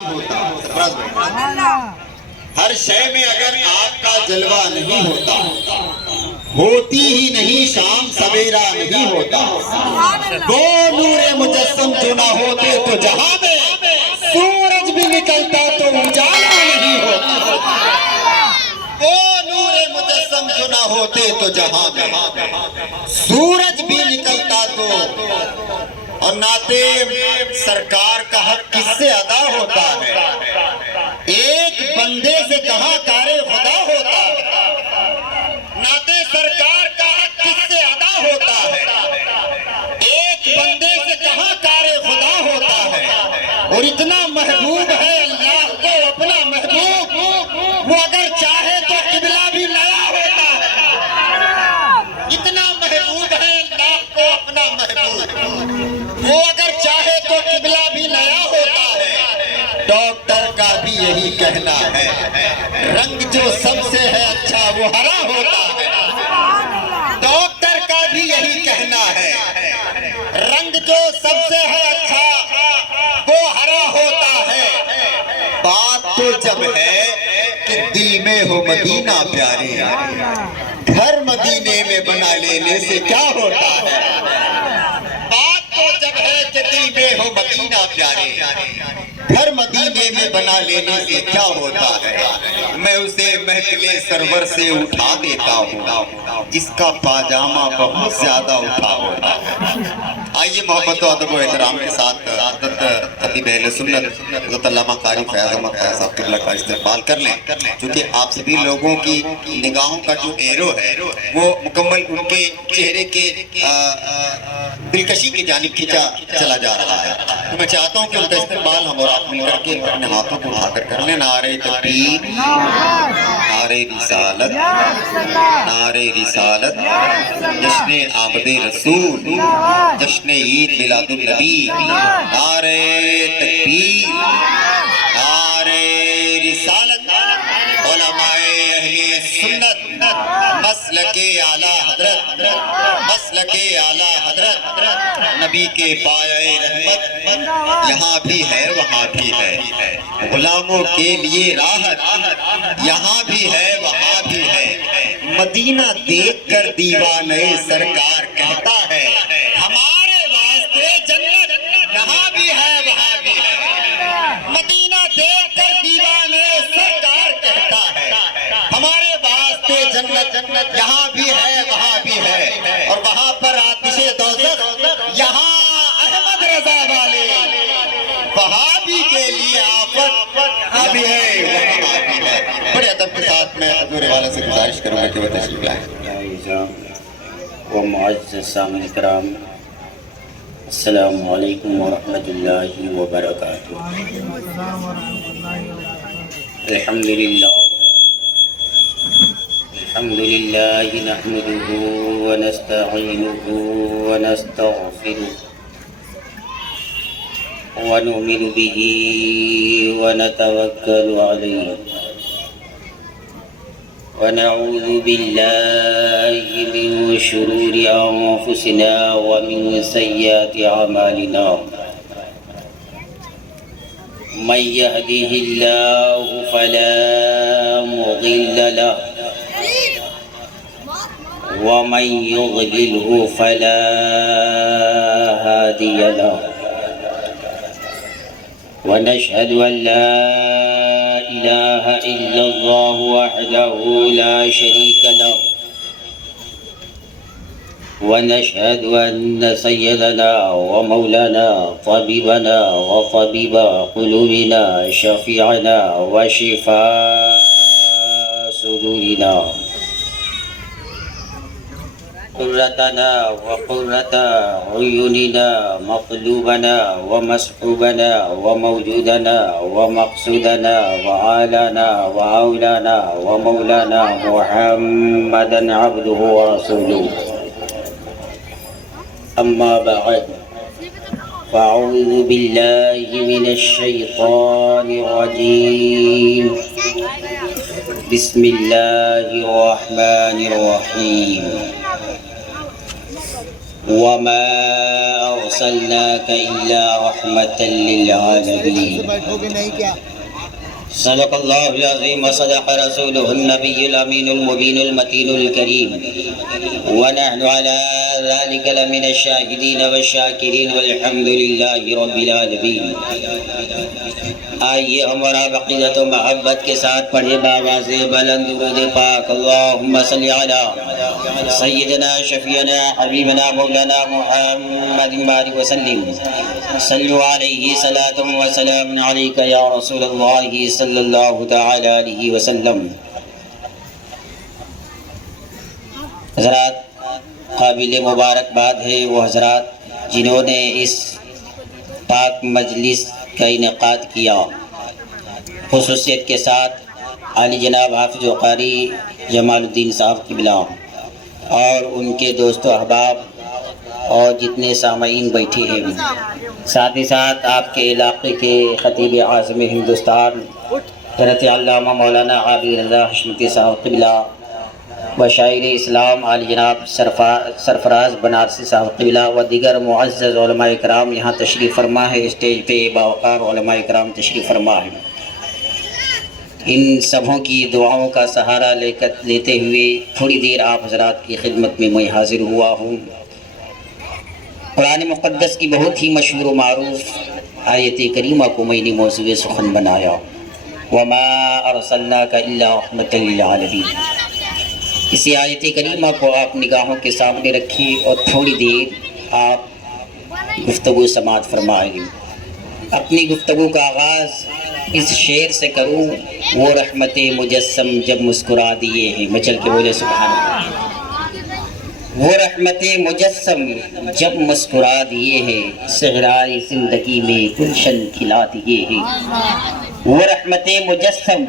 ہوتا ہر شے میں اگر آپ کا جلوہ نہیں ہوتا ہوتی ہی نہیں شام سویرا نہیں ہوتا وہ نور مجسم جو نہ ہوتے تو جہاں میں سورج بھی نکلتا تو اجالا نہیں ہوتا وہ نور مجسم جو نہ ہوتے تو جہاں میں سورج بھی نکلتا تو اور نعت سرکار کا حق کس سے ادا ہوتا ہے ایک بندے سے کہاں کار خدا ہوتا ہے نعت سرکار کا حق کس سے ادا ہوتا ہے ایک بندے سے کہاں کار خدا ہوتا ہے اور اتنا محبوب ہے اللہ کو اپنا محبوب وہ اگر چاہے تو قبلہ بھی نیا ہوتا ہے اتنا محبوب ہے اللہ کو اپنا محبوب وہ اگر چاہے تو قبلہ بھی نیا ہوتا ہے ڈاکٹر کا بھی یہی کہنا ہے رنگ جو سب سے ہے اچھا وہ ہرا ہوتا ہے ڈاکٹر کا بھی یہی کہنا ہے رنگ جو سب سے ہے اچھا وہ ہرا ہوتا ہے بات تو جب ہے کہ دل میں ہو مدینہ پیارے گھر مدینے میں بنا لینے سے کیا ہوتا ہے جب ہے کہ دل میں ہو مدینہ پیارے گھر مدینے میں بنا لینے سے کیا ہوتا ہے میں اسے محفل سرور سے اٹھا دیتا ہوں جس کا پاجامہ بہت زیادہ اٹھا ہوتا ہے آئیے محبت و ادب و احترام کے ساتھ عادت خطیب اہل سنت حضرت علامہ قاری فیاض احمد خان صاحب قبلہ کا استقبال کر لیں چونکہ آپ سبھی لوگوں کی نگاہوں کا جو ایرو ہے وہ مکمل ان کے چہرے کے دلکشی کی جانب کھینچا چلا جا رہا ہے تو میں چاہتا ہوں کہ ان کا استقبال ہم اور آپ مل کر کے اپنے ہاتھوں کو اٹھا کر لیں نعرہ تکبیر نعرہ رسالت نعرہ رسالت جشن آمد رسول جشن عید میلاد النبی نعرہ تکبیر نعرہ رسالت علماء اہل سنت مسلک اعلیٰ حضرت مسلک اعلیٰ حضرت نبی کے پایہ رحمت یہاں بھی ہے وہاں بھی ہے غلاموں کے لیے راحت یہاں بھی ہے وہاں بھی ہے مدینہ دیکھ کر دیوانے سرکار کہتا ہے ہمارے واسطے جنت یہاں بھی ہے وہاں بھی ہے مدینہ دیکھ کر دیوانے سرکار کہتا ہے ہمارے واسطے جنت یہاں بھی ہے وہاں بھی ہے اور وہاں پر آتش دوزخ یہاں احمد رضا والے وہابی کے لیے آفت یہاں بھی ہے وہاں بھی ہے بڑے ادب کے ساتھ میں حضور والا سے گزارش کروں گا کہ وہ تشریف لائیں و معزز سامعین کرام السلام علیکم ورحمۃ اللہ وبرکاتہ الحمد للہ نحمده ونستعینه ونستغفره ونؤمن به ونتوکل علیہ ونعوذ باللہ من شرور انفسنا ومن سیئات اعمالنا من يهده الله فلا مضل له ومن يضلله فلا هادي له ونشهد أن لا إله إلا الله وحده لا شريك له ونشهد أن سيدنا ومولانا طبيبنا وطبيب قلوبنا شفيعنا وشفاء صدورنا قرتنا وقرة عيوننا مطلوبنا ومسحوبنا وموجودنا ومقصودنا وعالانا وعولانا ومولانا محمدا عبده ورسوله أما بعد فأعوذ بالله من الشيطان الرجيم بسم الله الرحمن الرحيم وما أرسلناك إلا رحمة للعالمين صدق الله العظيم وصدق رسوله النبي الأمين المبين المتين الكريم ونحن على ذلك لمن الشاهدين والشاكرين والحمد لله رب العالمين. آئیے ہمارا عقیدت و محبت کے ساتھ پڑھے بآواز بلند درود پاک اللہم صلی علی سیدنا شفیعنا حبیبنا مولانا محمد بارک وسلم صلو علیہ صلاۃ و سلام علیک یا رسول اللہ صلی اللہ تعالی علیہ وسلم. حضرات قابل مبارکباد ہے وہ حضرات جنہوں نے اس پاک مجلس کا انعقاد کیا، خصوصیت کے ساتھ عالی جناب حافظ و قاری جمال الدین صاحب قبلہ اور ان کے دوست و احباب اور جتنے سامعین بیٹھے ہیں، ساتھ ہی ساتھ آپ کے علاقے کے خطیب اعظم ہندوستان حضرت علامہ مولانا عابد رضا حشمتی صاحب قبلہ و شاعر اسلام عالی جناب سرفراز بنارسی صاحب قبلہ و دیگر معزز علماء اکرام یہاں تشریف فرما ہے. اسٹیج پہ باوقار علماء اکرام تشریف فرما ہے. ان سبوں کی دعاؤں کا سہارا لیتے ہوئے تھوڑی دیر آپ حضرات کی خدمت میں میں حاضر ہوا ہوں. قرآن مقدس کی بہت ہی مشہور و معروف آیت کریمہ کو میں نے موضوع سخن بنایا، وما ارسلناک الا رحمۃ للعالمین. اسی آیت کریمہ کو آپ نگاہوں کے سامنے رکھیے اور تھوڑی دیر آپ گفتگو سماعت فرمائیں. اپنی گفتگو کا آغاز اس شعر سے کروں، وہ رحمت مجسم جب مسکرا دیے ہیں. میں چل کے بولے سبحان اللہ. وہ رحمت مجسم جب مسکرا دیے ہیں، صحرائے زندگی میں گلشن کھلا دیے ہیں. وہ رحمت مجسم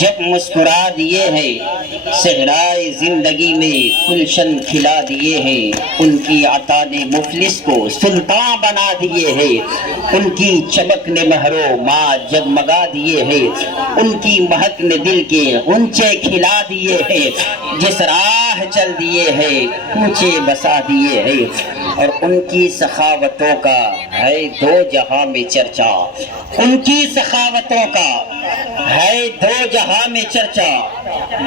جب مسکرا دیے ہیں، صحرائے زندگی میں گلشن کھلا دیے ہیں. ان کی عطا نے مفلس کو سلطان بنا دیے ہیں. ان کی چمک نے مہرو ماں جگمگا دیے ہیں. ان کی مہک نے دل کے غنچے کھلا دیے ہیں. جس راہ چل دیے ہیں کوچے بسا دیے ہیں. اور ان کی سخاوتوں کا ہے دو جہاں میں چرچا. ان کی سخاوتوں کا ہے دو جہاں میں چرچا.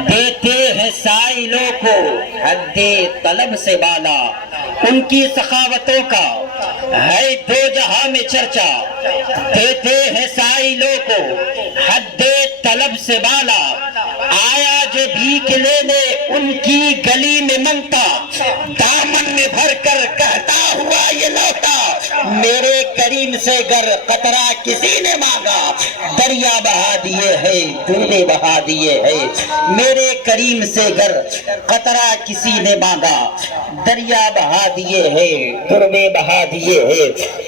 دیتے ہیں سائلوں کو حد طلب سے بالا. ان کی سخاوتوں کا ہے دو جہاں میں چرچا. دیتے ہیں سائلوں کو حد طلب سے بالا. آیا جو بھیک لینے ان کی گلی میں منگتا، دامن میں بھر کر کہتا ہوا یہ لوٹا. میرے کریم سے گر قطرہ کسی نے مانگا، دریا بہا دیے ہے درے بہا دیے ہے. میرے کریم سے گر قطرہ کسی نے مانگا، دریا بہا دیے ہے درے بہا دیے ہے.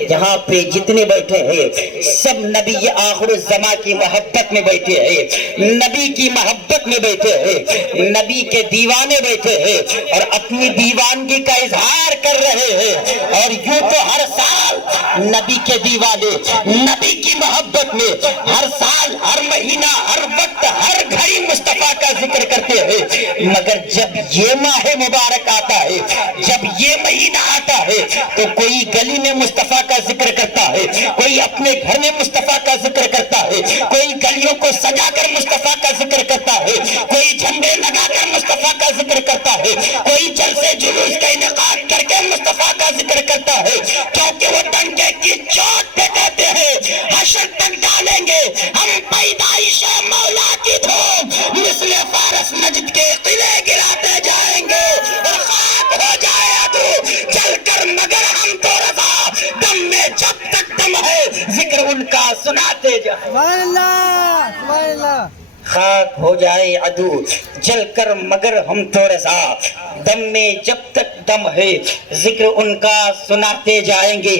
یہاں پہ جتنے بیٹھے ہیں سب نبی آخر الزمان کی محبت میں بیٹھے ہیں، نبی کی محبت میں بیٹھے ہیں، نبی کے دیوانے بیٹھے ہیں اور اپنی دیوانگی کا اظہار کر رہے ہیں. اور یوں تو ہر سال نبی کے دیوانے نبی کی محبت میں ہر سال ہر مہینہ ہر وقت ہر گھڑی مصطفیٰ کا ذکر کرتے ہیں. مگر جب یہ ماہ مبارک آتا ہے، جب یہ مہینہ آتا ہے تو کوئی گلی میں مصطفیٰ کا ذکر کرتا ہے، کوئی اپنے گھر میں مصطفیٰ کا ذکر کرتا ہے، کوئی گلیوں کو سجا کر مصطفیٰ کا ذکر کرتا ہے، کوئی جھنڈے لگا کر مصطفیٰ کا ذکر کرتا ہے، کوئی جلسے جلوس کا انعقاد کر کے مصطفیٰ کا ذکر کرتا ہے. کیونکہ وہ ڈنڈے کی چوٹ پہ کہتے ہیں حشر تک ڈالیں گے ہم پیدائش مولا کی دھوم، مثل فارس نجد کے قلعے گراتے جائیں گے اور خاک ہو جائے تو چل کر مگر ہم تو رضا. دم میں جب تک دم ہے ذکر ان کا سناتے جائیں. سبحان اللہ سبحان اللہ. خاک ہو جائے عدو جل کر مگر ہم تو رضا. دم میں جب تک دم ہے ذکر ان کا سناتے جائیں گے.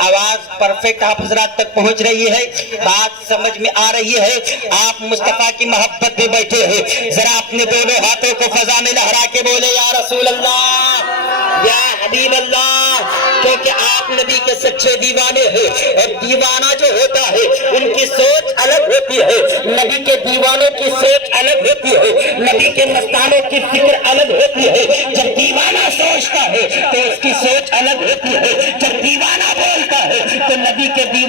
آواز پرفیکٹ آپ حضرات تک پہنچ رہی ہے، بات سمجھ میں آ رہی ہے. آپ مصطفیٰ کی محبت میں بیٹھے ہیں، ذرا اپنے دونوں ہاتھوں کو فضا میں لہرا کے بولے یا رسول اللہ یا حبیب اللہ. کیونکہ آپ نبی کے سچے دیوانے ہیں اور دیوانہ جو ہوتا ہے ان کی سوچ الگ ہوتی ہے، نبی کے دیوانوں کی سوچ الگ ہوتی ہے، نبی کے مستانوں کی فکر الگ ہوتی ہے. جب دیوانہ سوچتا ہے تو اس کی سوچ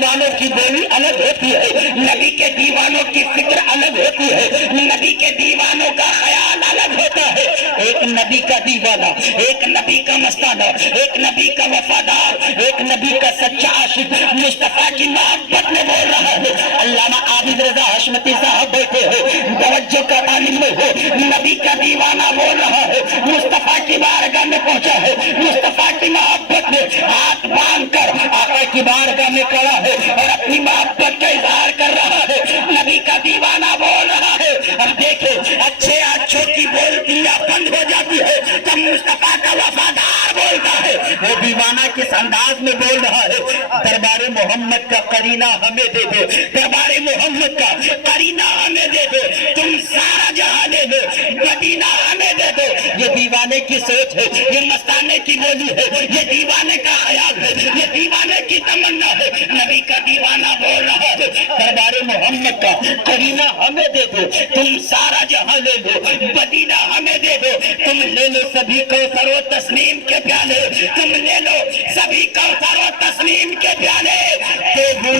دیوانوں کی بولی الگ ہوتی ہے، نبی کے دیوانوں کی فکر الگ ہوتی ہے، نبی کے دیوانوں کا خیال الگ ہوتا ہے۔ ایک نبی کا دیوانہ، ایک نبی کا مستانہ، ایک نبی کا وفادار، ایک نبی کا سچا عاشق مصطفیٰ کی محبت میں بول رہا ہے۔ علامہ عابد رضا حشمتی صاحب بیٹھے ہو، توجہ کا عالم میں ہو، نبی کا دیوانہ بول رہا ہے، مصطفیٰ کی بارگاہ میں پہنچا ہے، مصطفیٰ کی محبت میں ہاتھ باندھ کر آقا کی بارگاہ میں کھڑا ہے اور اپنی محبت کا اظہار کر رہا ہے، نبی کا دیوانہ بول رہا ہے۔ اب دیکھیں اچھے اچھوں کی بولتیاں بند ہو جاتی ہے، جب مصطفیٰ کا وفادار بولتا ہے، وہ دیوانہ کس انداز میں بول رہا ہے؟ دربار محمد کا قرینہ ہمیں دے دو، دربار محمد کا قرینہ ہمیں دے دو، تم سارا جہاں لے لو، مدینہ ہمیں دے دو۔ یہ دیوانے کی سوچ ہے، یہ مستانے کی بولی ہے، یہ دیوانے کا خیال ہے، یہ دیوانے کی تمنا ہے۔ نبی کا دیوانہ بول رہا ہے، دربار محمد کا قرینہ ہمیں دے دو، تم سارا جہاں لے لو، مدینہ ہمیں دے دو، تم لے لو سبھی کوثر و تسنیم کے پیالے، تم لے لو سبھی کوثر و تسنیم کے پیالے،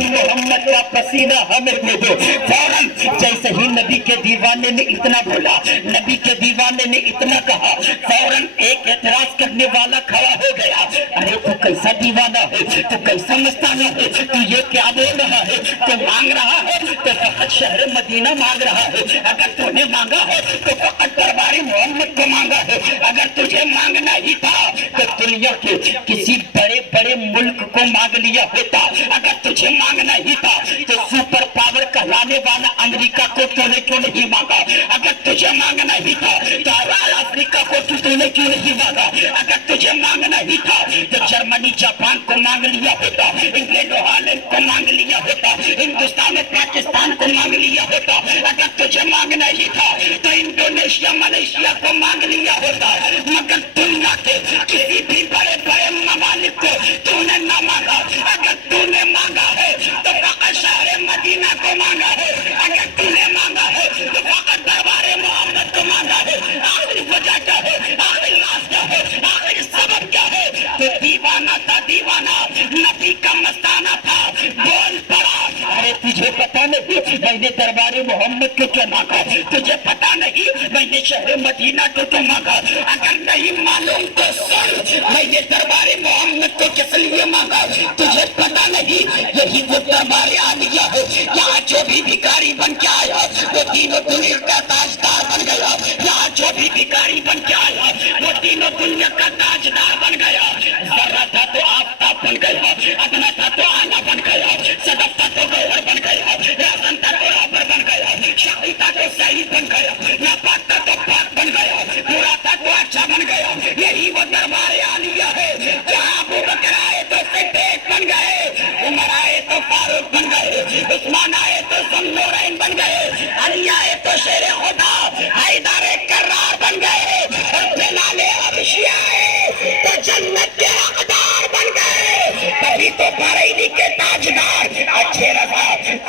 محمد کا پسینہ ہمیں دے دو۔ فوراً جیسے ہی نبی کے دیوانے نے اتنا بولا، نبی کے دیوانے نے اتنا کہا، فوراً ایک اعتراض کرنے والا کھڑا ہو گیا، ارے تو کیسا دیوانہ ہے، تو کیسا مستانہ ہے، تو یہ کیا بول رہا ہے؟ تو مانگ رہا ہے تو فقط شہر مدینہ مانگ رہا ہے، اگر تو نے مانگا ہے تو فقط دربار محمد کو مانگا ہے، اگر تجھے مانگنا ہی تھا تو دنیا کے کسی بڑے بڑے ملک کو مانگ لیا ہوتا، اگر تجھے مانگنا ہی تھا تو سپر پاور کہلانے والا امریکہ کو تو نے کیوں نہیں مانگا، اگر تجھے مانگنا ہی تھا تو افریقہ کو تو نے کیوں نہیں مانگا، اگر تجھے مانگنا ہی تھا تو جرمنی جاپان کو مانگ لیا ہوتا، انگلینڈ و ہالینڈ کو مانگ لیا ہوتا، ہندوستان و پاکستان کو مانگ لیا ہوتا، اگر تجھے مانگنا ہی تھا تو انڈونیشیا ملیشیا کو مانگ لیا ہوتا، مگر دنیا کے کسی بھی بڑے بڑے ممالک کو تو نے نہ مانگا، اگر تو نے مانگا ہے تو فقط شہر مدینہ کو مانگا ہے، اگر تو نے مانگا ہے تو فقط دربار محمد کو مانگا ہے۔ آخری وجہ کیا ہے؟ آخری راز کیا ہے؟ آخری سبب کیا ہے؟ تو دیوانہ تھا دیوانہ، نبی کا مستانہ تھا، بول پڑا، ارے تجھے پتا نہیں میں نے دربار محمد کو کیا مانگا، تجھے پتا نہیں میں نے شہر مدینہ کو کیا مانگا، اگر نہیں معلوم تو سن میں نے دربار محمد کو کس لیے مانگا، تجھے پتا نہیں یہی وہ دربار عالیہ ہے، یہاں جو بھی بھکاری بن کے آیا وہ تینوں دنیا کا تاجدار بن گیا، یہاں جو بھی بھکاری بن کے آیا وہ تینوں دنیا کا تاجدار بن گیا، ذرہ تھا تو آفتاب بن گیا، ادنا تھا تو آنا بن گیا، صدف تھا تو گوہر بن گیا، رازن تھا تو رابر بن گیا، شاہی تھا تو سعید بن گیا، ناپاک تھا تو پاک بن گیا، برا تھا تو اچھا بن گیا، یہی وہ دربار عالیہ ہے جہاں ابو بکر آئے تو صدیق بن گئے، عمر آئے تو فاروق بن گئے، عثمان آئے تو ذوالنورین بن گئے، علی آئے تو شیر خدا حیدر کرار بن گئے، اور بلال حبشی آئے تو جنت کے حقدار بن گئے، تبھی تو بریلی کے تاجدار اچھے رضا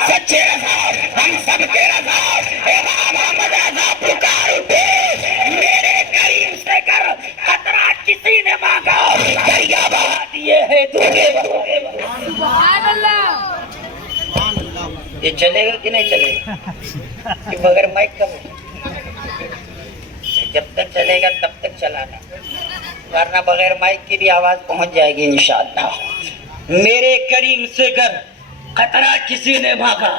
سچے رضا ہم سب کے رضا امام احمد رضا پکار اٹھے، میرے کریم سے کر خطرہ کسی نے مانگا، دریا بہا دیے ہے دھوگے یہ چلے گا کہ نہیں چلے گا کہ بغیر مائک کا جب تک چلے گا تب تک چلانا، ورنہ بغیر مائک کی بھی آواز پہنچ جائے گی انشاءاللہ۔ میرے کریم سے گر قطرہ کسی نے مانگا،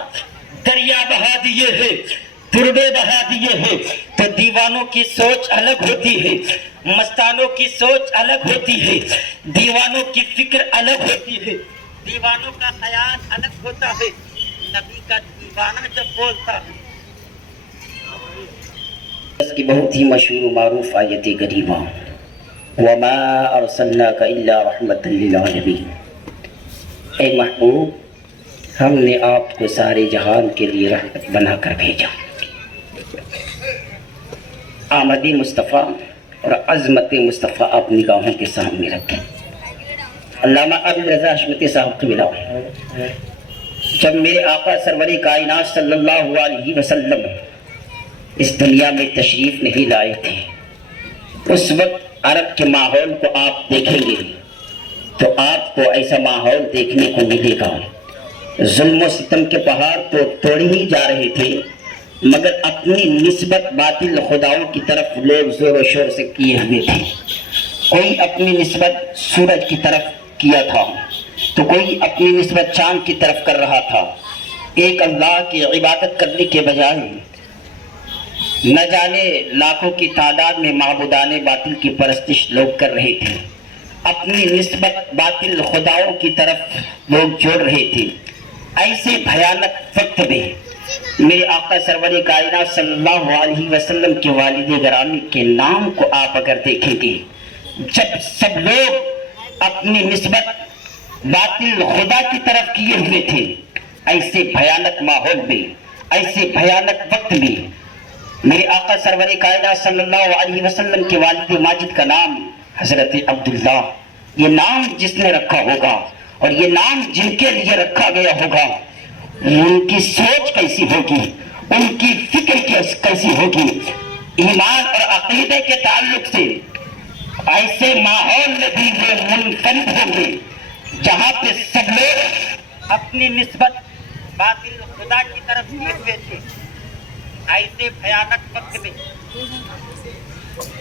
دریا بہا دیے ہیں تربے بہا دیے ہیں، تو دیوانوں کی سوچ الگ ہوتی ہے، مستانوں کی سوچ الگ ہوتی ہے، دیوانوں کی فکر الگ ہوتی ہے، دیوانوں کا خیال الگ ہوتا ہے، نبی کا دیوانہ جب بولتا ہے اس کی بہت ہی مشہور و معروف آیت کریمہ وَمَا أَرْسَلْنَاكَ إِلَّا رَحْمَةً لِّلْعَالَمِينَ، اے محبوب ہم نے آپ کو سارے جہان کے لیے رحمت بنا کر بھیجا۔ آمدی مصطفیٰ اور عظمت مصطفیٰ آپ نگاہوں کے سامنے رکھیں۔ علامہ عابد رضا حشمتی صاحب کو ملا، جب میرے آقا سرور کائنات صلی اللہ علیہ وسلم اس دنیا میں تشریف نہیں لائے تھے، اس وقت عرب کے ماحول کو آپ دیکھیں گے تو آپ کو ایسا ماحول دیکھنے کو ملے گا ظلم و ستم کے پہاڑ تو توڑ ہی جا رہے تھے، مگر اپنی نسبت باطل خداؤں کی طرف لوگ زور و شور سے کیے ہوئے تھے۔ کوئی اپنی نسبت سورج کی طرف کیا تھا تو کوئی اپنی نسبت چاند کی طرف کر رہا تھا۔ ایک اللہ کی عبادت کرنے کے بجائے نہ جانے لاکھوں کی تعداد میں معبودان باطل کی پرستش لوگ کر رہے تھے، اپنی نسبت باطل خداؤں کی طرف لوگ جوڑ رہے تھے۔ ایسے بھیانک وقت میں میرے آقا سرور کائنات صلی اللہ علیہ وسلم کے والد گرامی کے نام کو آپ اگر دیکھیں گے، جب سب لوگ اپنی نسبت باطل خدا کی طرف کیے ہوئے تھے، ایسے بھیانک ماحول میں، ایسے بھیانک وقت میں میرے آقا سرور کائنات صلی اللہ علیہ وسلم کے والد ماجد کا نام حضرت عبداللہ، یہ نام جس نے رکھا ہوگا اور یہ نام جن کے لیے رکھا گیا ہوگا، ان کی سوچ کیسی ہوگی، ان کی فکر کیسی ہوگی۔ ایمان اور عقیدے کے تعلق سے ایسے ماحول میں بھی وہ منفرد ہوں گے جہاں پہ سب لوگ اپنی نسبت باطل خدا کی طرف کیے ہوئے تھے۔ ایسے بھیانک وقت میں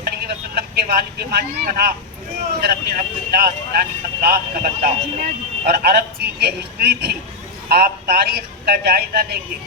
علیہ وسلم کے والد ماجد کا نام حضرت عبداللہ یعنی اللہ کا بندہ، اور عرب کی یہ ہسٹری تھی۔ آپ تاریخ کا جائزہ لیں گے،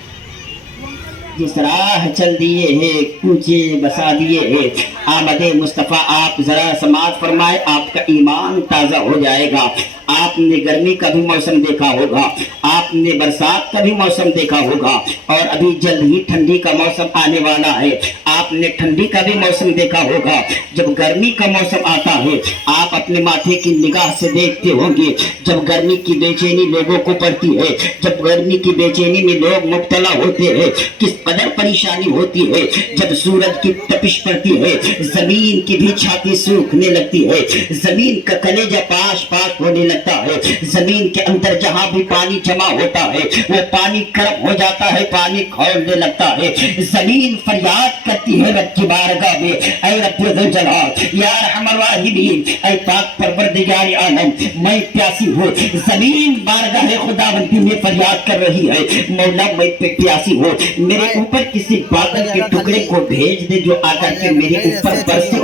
جس راہ چل دیے ہیں کوچے بسا دیے ہیں، آمد مصطفیٰ آپ ذرا سماعت فرمائے، آپ کا ایمان تازہ ہو جائے گا۔ آپ نے گرمی کا بھی موسم دیکھا ہوگا، آپ نے برسات کا بھی موسم دیکھا ہوگا، اور ابھی جلد ہی ٹھنڈی کا موسم آنے والا ہے۔ آپ نے ٹھنڈی کا بھی موسم دیکھا ہوگا۔ جب گرمی کا موسم آتا ہے آپ اپنے ماتھے کی نگاہ سے دیکھتے ہوں گے، جب گرمی کی بے چینی لوگوں کو پڑتی ہے، جب گرمی کی بے چینی میں لوگ مبتلا ہوتے ہیں، کس قدر پریشانی ہوتی ہے۔ جب سورج کی تپش پڑتی ہے، زمین کی بھی چھاتی سوکھنے لگتی ہے، زمین کا کلیجہ پاش پاش ہونے لگتا ہے، زمین کے اندر جہاں بھی پانی جمع ہوتا ہے وہ پانی گرم ہو جاتا ہے، پانی کھولنے لگتا ہے۔ زمین فریاد کرتی ہے رب کی بارگاہ میں، اے رب ذوالجلال یا ارحم الراحمین، اے پاک پروردگار عالم میں پیاسی ہوں۔ زمین بارگاہ خداوندی میں فریاد کر رہی ہے، مولا میں پیاسی ہوں، میرے اوپر کسی بادل کے ٹکڑے کو بھیج دے جو آ کر کے میرے اوپر برسے۔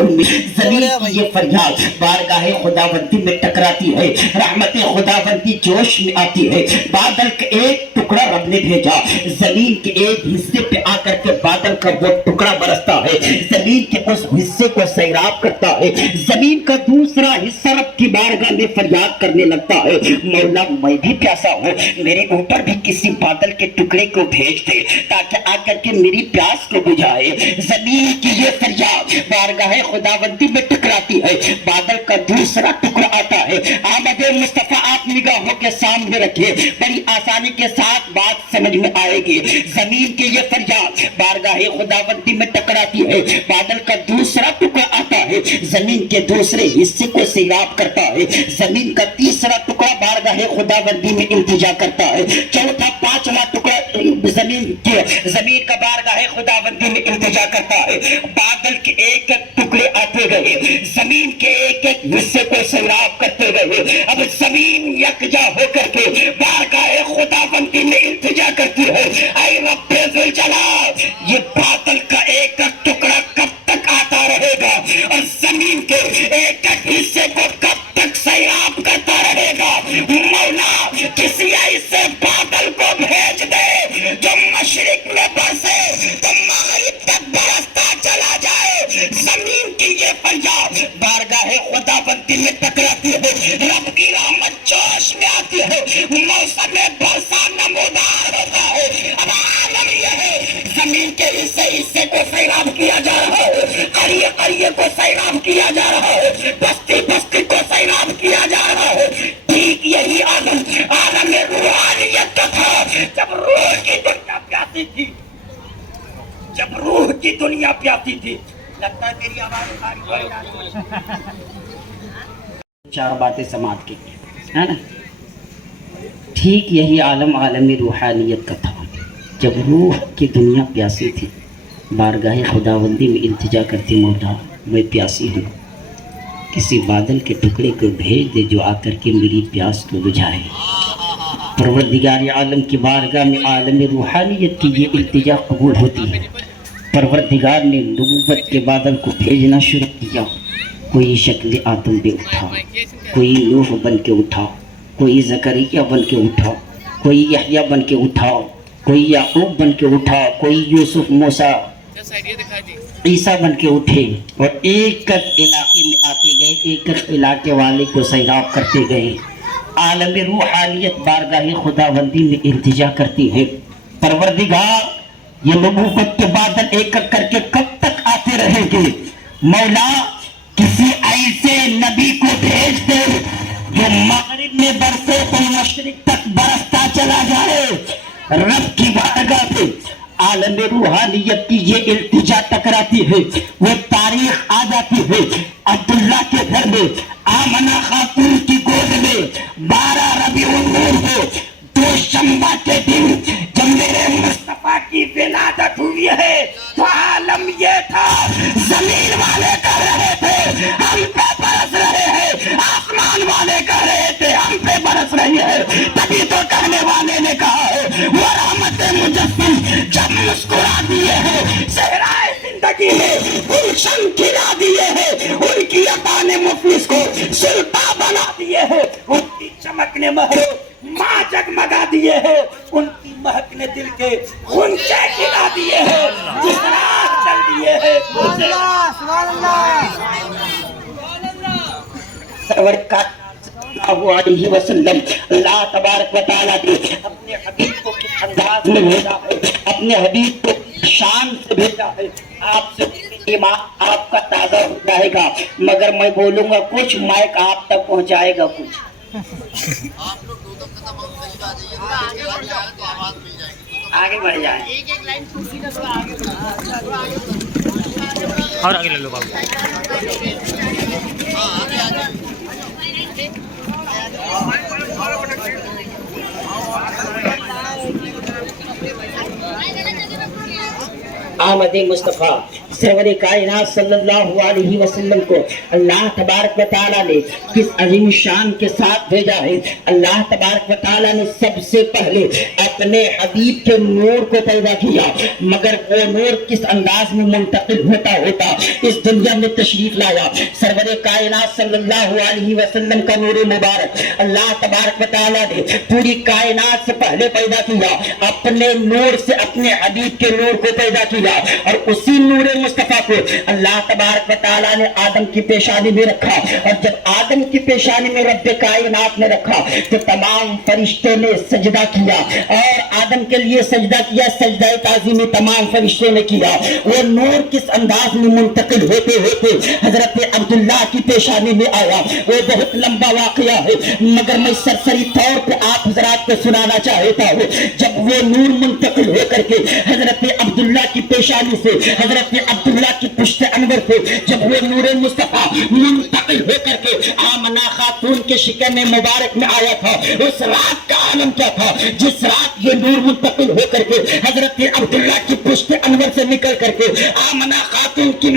زمین کی یہ فریاد بارگاہ خداوندی میں ٹکراتی ہے، رحمت خداوندی جوش میں آتی ہے۔ بادل کا ایک ٹکڑا رب نے بھیجا، زمین کے ایک حصے پہ آ کر کے بادل کا وہ ٹکڑا برستا ہے، زمین کے اس حصے کو سیراب کرتا ہے، زمین کا دوسرا حصہ رب کی بارگاہ میں فریاد کرنے لگتا ہے، مولا میں بھی پیاسا ہوں، میرے اوپر بھی کسی بادل کے ٹکڑے کو بھیج دے تاکہ آ کر کے میری پیاس کو بجھائے۔ زمین کی یہ فریاد بارگاہ خداوندی میں ٹکراتی ہے، بادل کا دوسرا ٹکڑا آتا ہے۔ آمد مصطفیٰ آپ نگاہوں کے سامنے رکھے، بڑی آسانی کے ساتھ بات سمجھ میں آئے گی۔ زمین کی یہ فریاد بارگاہ خداوندی میں ٹکراتی ہے، بادل کا دوسرا ٹکڑا آتا ہے، زمین کے دوسرے حصے کو سیراب کرتا ہے، زمین کا تیسرا ٹکڑا بارگاہ خداوندی میں التجا کرتا ہے، چوتھا پانچواں ٹکڑا زمین کا بارگاہ خداوندی میں التجا کرتا ہے۔ بادل کے ایک ایک ٹکڑے آتے گئے، زمین کے ایک ایک حصے کو سیراب کرتے گئے۔ اب زمین یکجا ہو کر کے بارگاہ خداوندی میں التجا کرتی ہے، اے رب ذوالجلال یہ بادل کا ایک ایک ٹکڑا کب تک آتا رہے گا اور زمین کے ایک ایک حصے کو کب تک سیراب کرتا رہے گا؟ مولا کسی ایسے بادل کو بھیج دے جو مشرق میں برسے تو مغرب تک برستا چلا جائے۔ زمین کی یہ فریاد بارگاہ خداوندی میں ٹکراتی ہے، رب کی رحمت جوش میں آتی ہے، موسم برسا نمودار ہوتا ہے۔ اب عالم یہ ہے زمین کے حصے کو سیراب کیا جا رہا ہے، قریے قریے کو سیراب کیا جا رہا ہے، بستی بستی کو سیراب کیا جا رہا ہے۔ ٹھیک یہی عالم روحانیت کا تھا، جب روح کی دنیا پیاسی تھی، جب روح کی دنیا پیاسی تھی۔ لگتا ہے میری آواز چار باتیں سماعت کی ہے نا۔ ٹھیک یہی عالم عالم روحانیت کا تھا، جب روح کی دنیا پیاسی تھی، بارگاہ خداوندی میں التجا کرتی، مولا میں پیاسی ہوں، کسی بادل کے ٹکڑے کو بھیج دے جو آ کر کے میری پیاس کو بجھائے۔ پروردگار عالم کی بارگاہ میں عالم روحانیت کی یہ التجا قبول ہوتی ہے۔ پروردگار نے نبوت کے بادل کو بھیجنا شروع کیا، کوئی شکل آدم پہ اٹھا، کوئی نوح بن کے اٹھا، کوئی زکریا بن کے اٹھا، کوئی یحییٰ بن کے اٹھا، کوئی یعقوب بن کے اٹھا، کوئی یوسف موسیٰ عیسیٰ بن کے اٹھے، اور ایک علاقے میں آتے گئے، ایک علاقے والے کو سیراب کرتے گئے۔ عالم روحانیت بارگاہ خداوندی میں التجا کرتی ہے، پروردگار یہ نبوت کے بادل ایک ایک کر کے کب تک آتے رہیں گے؟ مولا کسی ایسے نبی کو بھیج دے جو مغرب میں برسے تو مشرق تک برستا چلا جائے۔ رب کی بارگاہ پہ عالم روحانیت کی یہ التجا ٹکراتی ہے، وہ تاریخ آ جاتی ہے۔ عبداللہ کے گھر میں آمنہ خاتون کی گود میں 12 ربیع الاول کو دوشنبہ کے دن جب میرے مصطفیٰ کی ولادت ہوئی ہے تو عالم یہ تھا، زمین والے کہہ رہے تھے ہم پہ برس رہے ہیں، آسمان والے کہہ رہے تھے ہم پہ برس رہی ہے، تبھی تو کہنے والے نے کہا ہے وہ رحمت مجسم جب مسکرا دیے ہیں، صحرائے زندگی میں گلشن کھلا دیے ہیں، ان کی عطا نے مفلس کو سلطہ بنا دیے ہیں، ان کی چمک نے مہرو ماں جگمگا دیے ہیں، ان کی مہک نے دل کے غنچے کھلا دیے ہیں، جس راہ چل دیے ہیں سرور کا صلی اللہ علیہ وسلم اللہ تبارک و تعالیٰ نے اپنے حبیب کو کس انداز میں بھیجا ہے، اپنے حبیب کو شان سے بھیجا ہے۔ آپ سے ایمان آپ کا تازہ ہو جائے گا، مگر میں بولوں گا کچھ، مائک آپ تک پہنچائے گا کچھ۔ آگے بڑھ جائیں، اور آگے لے لو بابو۔ آمد مصطفیٰ سرور کائنات صلی اللہ علیہ وسلم کو اللہ تبارک و تعالیٰ نے کس عظیم شان کے ساتھ بھیجا ہے۔ اللہ تبارک و تعالیٰ نے سب سے پہلے اپنے حبیب کے نور کو پیدا کیا، مگر وہ نور کس انداز میں منتقل ہوتا ہوتا اس دنیا میں تشریف لایا۔ سرور کائنات صلی اللہ علیہ وسلم کا نور مبارک اللہ تبارک و تعالیٰ نے پوری کائنات سے پہلے پیدا کیا، اپنے نور سے اپنے حبیب کے نور کو پیدا کیا، اور اسی نور مصطفیٰ کو اللہ تبارک و تعالیٰ نے آدم کی پیشانی میں رکھا، اور جب آدم کی پیشانی میں رب کائنات نے رکھا تو تمام فرشتوں نے سجدہ کیا، اور آدم کے لیے سجدہ کیا، سجدہ تعظیمی تمام فرشتوں نے کیا۔ وہ نور کس انداز میں منتقل ہوتے ہوتے حضرت عبداللہ کی پیشانی میں آیا، وہ بہت لمبا واقعہ ہے، مگر میں سرسری طور پہ آپ حضرات کو سنانا چاہتا ہوں۔ جب وہ نور منتقل ہو کر کے حضرت عبداللہ کی پیشانی سے، حضرت عبداللہ کی پشت انور سے جب وہ نور مصطفیٰ منتقل ہو کر کے آمنہ خاتون کے شکم مبارک میں آیا تھا، اس رات کا عالم کیا تھا جس رات یہ نور منتقل ہو کر کے حضرت عبداللہ کی پشت انور سے نکل کر کے آمنہ خاتون کی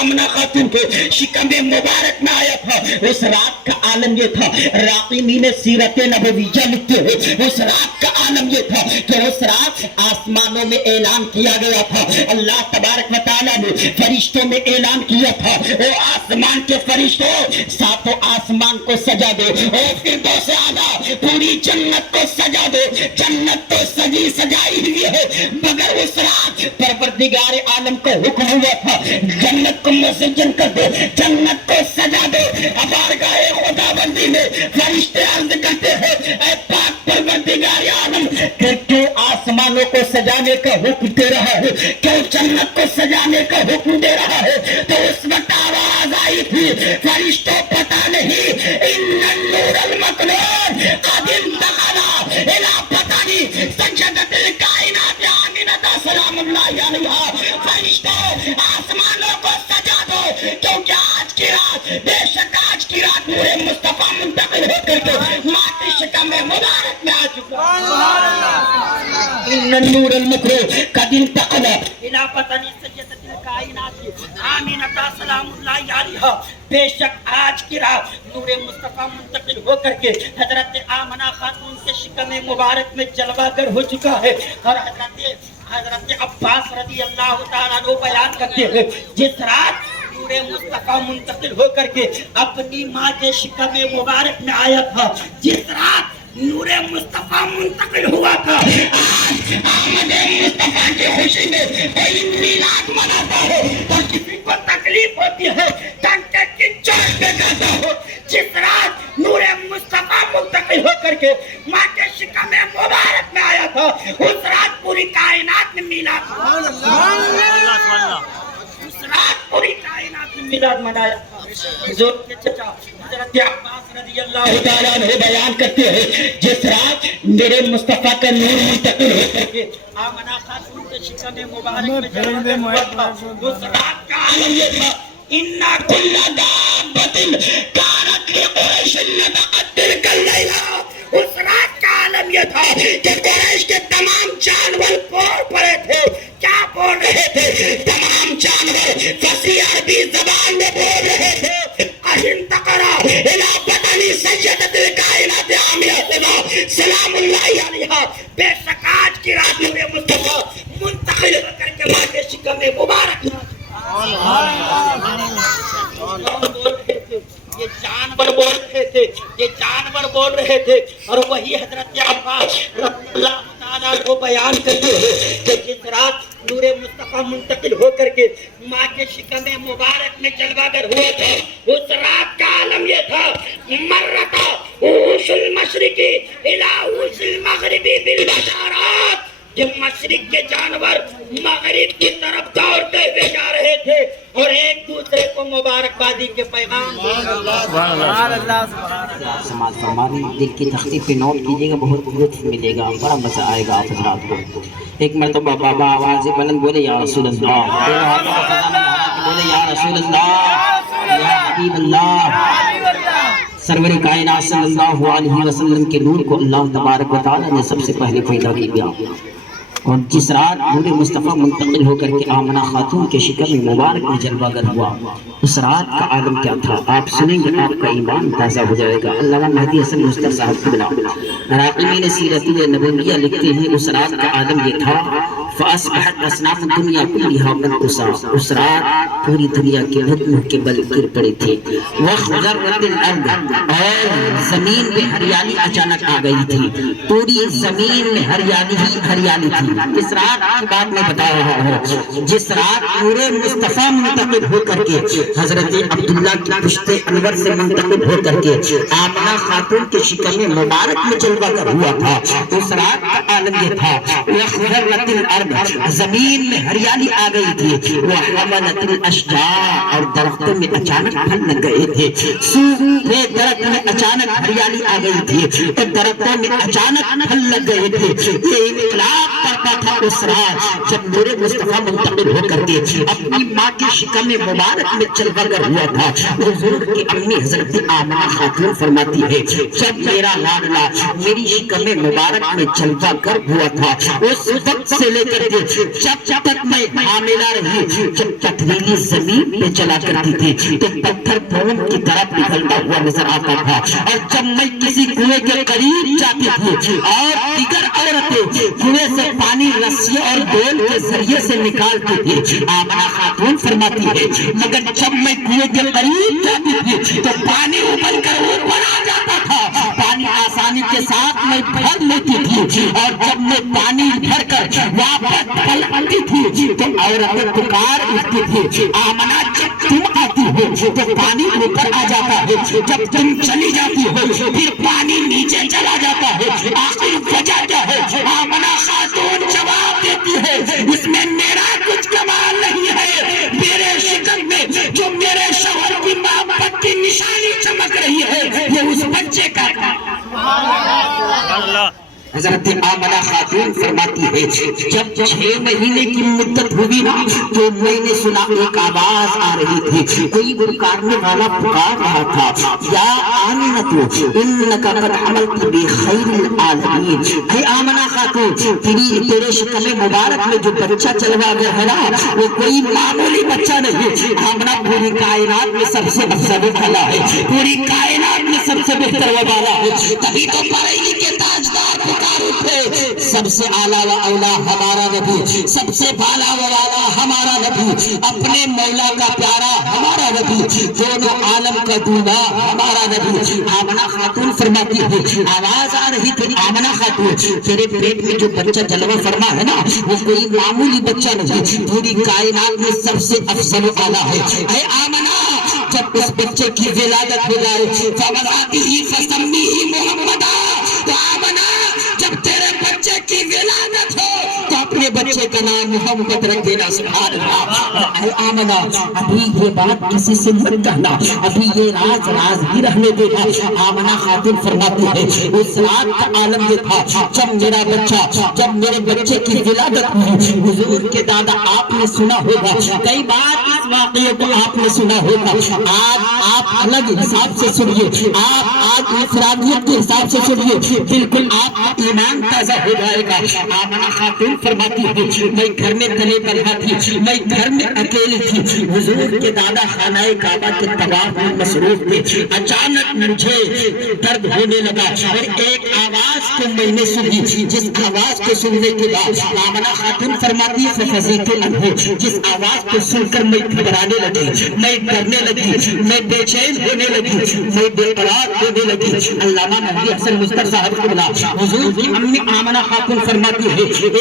آمنہ خاتون کے شکم مبارک میں آیا تھا۔ اس رات کا عالم یہ تھا، راقمین سیرت نبویہ لکھتے ہیں، اس رات کا عالم یہ تھا کہ اس رات آسمانوں میں اعلان کیا گیا تھا، اللہ تبارک و تعالیٰ نے فرشتوں میں اعلان کیا تھا، او آسمان کے فرشتوں ساتوں آسمان کو سجا دو، او فردوس اعلیٰ پوری جنت کو سجا دو۔ جنت تو سجی سجائی ہوئی ہے، مگر اس رات پروردگار عالم کو حکم ہوا تھا جنت کو مزین کر دو، جنت کو سجا دو۔ بارگاہ خداوندی میں فرشتے عرض کرتے ہیں اے پاک پروردگار عالم کہ کیوں آسمانوں کو سجانے کا حکم دے رہا ہے، کیوں جنت کو سجانے کا حکم دے رہا ہے؟ تو اس وقت آواز آئی تھی فرشتوں پتہ نہیں ان النور المکنون قد انتقل الى پتانی سجدت الکائنات آمنہ سلام اللہ علیہا۔ فرشتوں آسمانوں کو سجا دو، کیونکہ آج کی رات، بے شک آج کی رات نور مصطفیٰ منتقل ہو کر کے ماں کی شکم مبارک میں آ چکا۔ ان النور المکنون قد انتقل الى پتانی سجدت الکائنات آمنہ سلام اللہ علیہا۔ بے شک آج کی رات نور مصطفیٰ منتقل ہو کر کے حضرت آمنہ خاتون کے شکم مبارک میں جلوہ گر ہو چکا ہے، اور حضرت عباس رضی اللہ تعالیٰ عنہ بیان کرتے ہیں جس رات نور مصطفیٰ منتقل ہو کر کے اپنی ماں کے شکم مبارک میں آیا تھا، جس رات نور مصطفیٰ منتقل ہوا تھا، آج آمد مصطفیٰ کی خوشی میں کوئی میلاد مناتا ہو تو کسی کو تکلیف ہوتی ہے، ڈنکے کی چوٹ پہ جاتا ہو، جس رات نور مصطفیٰ منتقل ہو کر کے ماں کے شکم مبارک میں آیا تھا، اس رات پوری کائنات میں میلاد اس رات پوری کائنات میں میلاد منایا تھا۔ حضور کے چچا حضرت عباس رضی اللہ تعالیٰ عنہ بیان کرتے ہیں جس رات میرے مصطفیٰ کا نور منتقل ہو کر کے آمنہ خاتون کے شکم مبارک میں جلوہ ہوا تھا، اس رات کا عالم یہ تھا اِنَّا كُلَّ دَابَّةٍ كَانَتْ لِقُرَيْشٍ تِلْكَ اللَّيْلَةَ، اس رات کا عالم یہ تھا کہ قریش کے تمام جانور بول پڑے تھے، کیا بول رہے تھے؟ تمام جانور فصیح عربی زبان میں بول رہے تھے اَهِنْتَقَرَا إِلَىٰ بَطَنِ سَيِّدَةِ الْكَائِنَاتِ عَامِرَةٍ سلام اللہ علیہا، بے شک آج کی رات نور مصطفیٰ منتقل ہو کر کے ماں کے شکم مبارک یہ جانور بول رہے تھے، یہ جانور بول رہے تھے، اور وہی حضرت عباس رضی اللہ تعالیٰ کو بیان کرتے ہیں کہ جس رات نور مصطفیٰ منتقل ہو کر کے ماں کے شکم مبارک میں جلوہ گر ہوا تھا، اس رات کا عالم یہ تھا مرتا وحوش المشرقی الی وحوش المغربی بالبشارات، کہ مشرق کے جانور مغرب کی طرف دوڑتے ہوئے جا رہے تھے اور ایک دوسرے کو مبارکبادی کے پیغام سماعت فرمانی دل کی تختی پہ نوٹ کیجیے گا، بہت لطف ملے گا، بڑا مزہ آئے گا آپ حضرات کو۔ ایک مرتبہ بابا آواز بلند بولے یا رسول اللہ، بولے یا رسول اللہ، یا حبیب اللہ۔ سرور کائنات صلی اللہ علیہ وسلم کے نور کو اللہ تبارک و تعالی نے سب سے پہلے پیدا کیا، اور جس رات نور مصطفیٰ منتقل ہو کر کے آمنہ خاتون کے شکم مبارک میں جلوہ گر ہوا، اس رات کا عالم کیا تھا آپ سنیں گے، آپ کا ایمان تازہ ہو جائے گا۔ علامہ مہدی حسن مستر صاحب قبلہ راقمین سیرت نبویہ لکھتے ہیں اس رات کا عالم یہ تھا فَأَصْبَحَتْ أَصْنَافُ الدُّنْيَا كُلِّهَا مَنْقُوصًا، اس رات پوری دنیا کے گھٹنوں کے بل گر پڑے تھے، وَخْضَرَّتِ الْأَرْضُ، اور زمین میں ہریالی اچانک آ گئی تھی، پوری زمین میں ہریالی ہی ہریالی تھی۔ اس رات کی بات میں بتا رہا ہوں جس رات نور مصطفیٰ منتقل ہو کر کے حضرت عبداللہ کی پشت انور سے منتقل ہو کر کے آمنہ خاتون کے شکم مبارک میں جلوہ گر ہوا تھا، اس رات کا عالم یہ تھا وَخْضَرَّتِ الْأَرْضُ، زمین میں ہریالی آ گئی تھی، وَحَمَلَتِ الْأَشْجَارُ، اور درختوں میں اچانک پھل لگ گئے تھے، سورے درخت میں اچانک ہریالی آ گئی تھی، اور درختوں میں اچانک پھل لگ گئے تھے۔ یہ انقلاب کرتا تھا اس رات جب نور مصطفیٰ منتقل ہو کر کے اپنی ماں کی شکم مبارک میں جلوہ گر ہوا تھا۔ حضور کی امی حضرت آمنہ خاتون فرماتی ہے جب میرا لاڈلا میری شکم مبارک میں جلوہ گر ہوا تھا، اس وقت سے لے کر کے جب تک میں حاملہ رہی، جب پتھریلی زمین پہ چلا کرتی تھی تو پتھر پھول کی طرف نکلتا ہوا نظر آتا تھا، اور جب میں کسی کنویں کے قریب جاتی تھی اور دیگر عورتیں کنویں سے پانی رسیوں اور ڈول کے ذریعے سے نکالتی تھی، آمنہ خاتون فرماتی ہے مگر جب میں کنویں کے قریب جاتی تھی تو پانی ابل کر اوپر آ جاتا تھا، پانی آسانی کے ساتھ میں بھر لیتی تھی، اور جب میں پانی بھر کر واپس پلٹتی تھی تو عورتیں پکار اٹھتی تھی آمنہ جب تم آتی ہو تو پانی اوپر آ جاتا ہے، جب تم چلی جاتی ہو پھر پانی نیچے چلا جاتا ہے، آخر وجہ کیا ہے؟ آمنہ خاتون جواب دیتی ہے اس میں میرا کچھ کمال نہیں ہے، میرے شکم میں جو میرے شوہر کی محبت کی نشانی چمک رہی ہے یہ اس بچے کا حضرت آمنہ خاتون فرماتی ہے جب 6 مہینے کی مدت ہوئی نا تو میں نے سنا ایک آواز آ رہی تھی، کوئی پکارنے والا پکار رہا تھا، یا آمنہ انک قد حملت بخیر العالمین، اے آمنہ خاتون تیرے شکل مبارک میں جو بچہ چلوا گیا ہے نا وہ کوئی معمولی بچہ نہیں، آمنہ پوری کائنات میں سب سے افضل والا ہے، پوری کائنات میں سب سے بہتر والا ہے، تبھی تو بریلی کے تاجدار پکار اٹھے، سب سے اعلیٰ و اولا ہمارا نبی، سب سے بالا و والا ہمارا نبی، اپنے مولا کا پیارا ہمارا نبی، دونوں عالم کا دولا ہمارا نبی۔ آمنہ خاتون فرماتی ہے آواز آ رہی تھی، آمنہ خاتون تیرے پیٹ میں جو بچہ جلوہ فرما ہے نا وہ کوئی معمولی بچہ نہیں، پوری کائنات میں سب سے افضل اعلیٰ ہے۔ اے آمنہ جب اس بچے کی ولادت ہو جائے فَوَلَادِهِ فَسَمِّهِ مُحَمَّدًا، تو آمنہ جب تیرے بچے کی ولادت ہو تو اپنے بچے کا نام محمد رکھ دینا، سبحان اللہ۔ اے آمنہ ابھی یہ بات کسی سے مت کہنا، ابھی یہ راز ہی رہنے دینا۔ آمنہ خاتون فرماتی ہے اس رات کا عالم یہ تھا جب میرا بچہ، جب میرے بچے کی ولادت ہوئی، حضور کے دادا آپ نے سنا ہوگا، کئی بار اس واقعے کو آپ نے سنا ہوگا، آج آپ الگ حساب سے سنیے، آپ آج انفرادیت کے حساب سے سنیے، بالکل آپ کا ایمان تازہ ہو جائے گا۔ آمنہ خاتون فرماتی ہے میں گھر میں تلے تنہا تھی، میں گھر میں اکیلی تھی، حضور کے دادا خانہ کعبہ کے طواف میں مصروف تھے، اچانک مجھے درد ہونے لگا اور ایک آواز کو میں نے سنی، جس آواز کو سننے کے بعد آمنہ خاتون فرماتی ہے فَفَزِعْتُ مِنْهُ، جس آواز کو سن کر میں گھبرانے لگی، میں ڈرنے لگی، میں بے چین ہونے لگی، میں بے قرار ہونے لگی۔ علامہ مہدی حسن مصطفی صاحب کو بلا، حضور کی امی آمنہ خاتون فرماتی ہے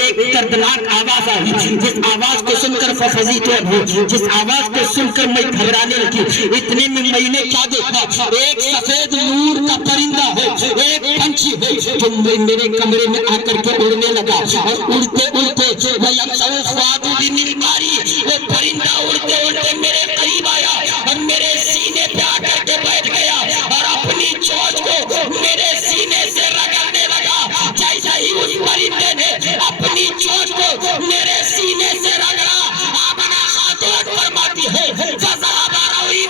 ایک دردناک آواز آئی، جس آواز کو سن کر فَفَزِعْتُ مِنْهُ، جس آواز کو سن کر میں گھبرانے لگی، اتنے میں میں نے کیا دیکھا، ایک سفید نور کا پرندہ ہے، ایک پنچھی ہے جو میرے کمرے میں آ کر کے اڑنے لگا، اور اڑتے اڑتے وہ پرندہ اڑتے اڑتے میرے قریب آیا اور میرے سینے پہ آ کر کے بیٹھ گیا اور اپنی چونچ کو میرے سینے سے رگڑنے لگا۔ جیسا ہی اس پرندے نے اپنی چونچ کو میرے سینے سے رگڑا، آمنہ خاتون فرماتی ہے فَذَهَبَ رَوْعِي،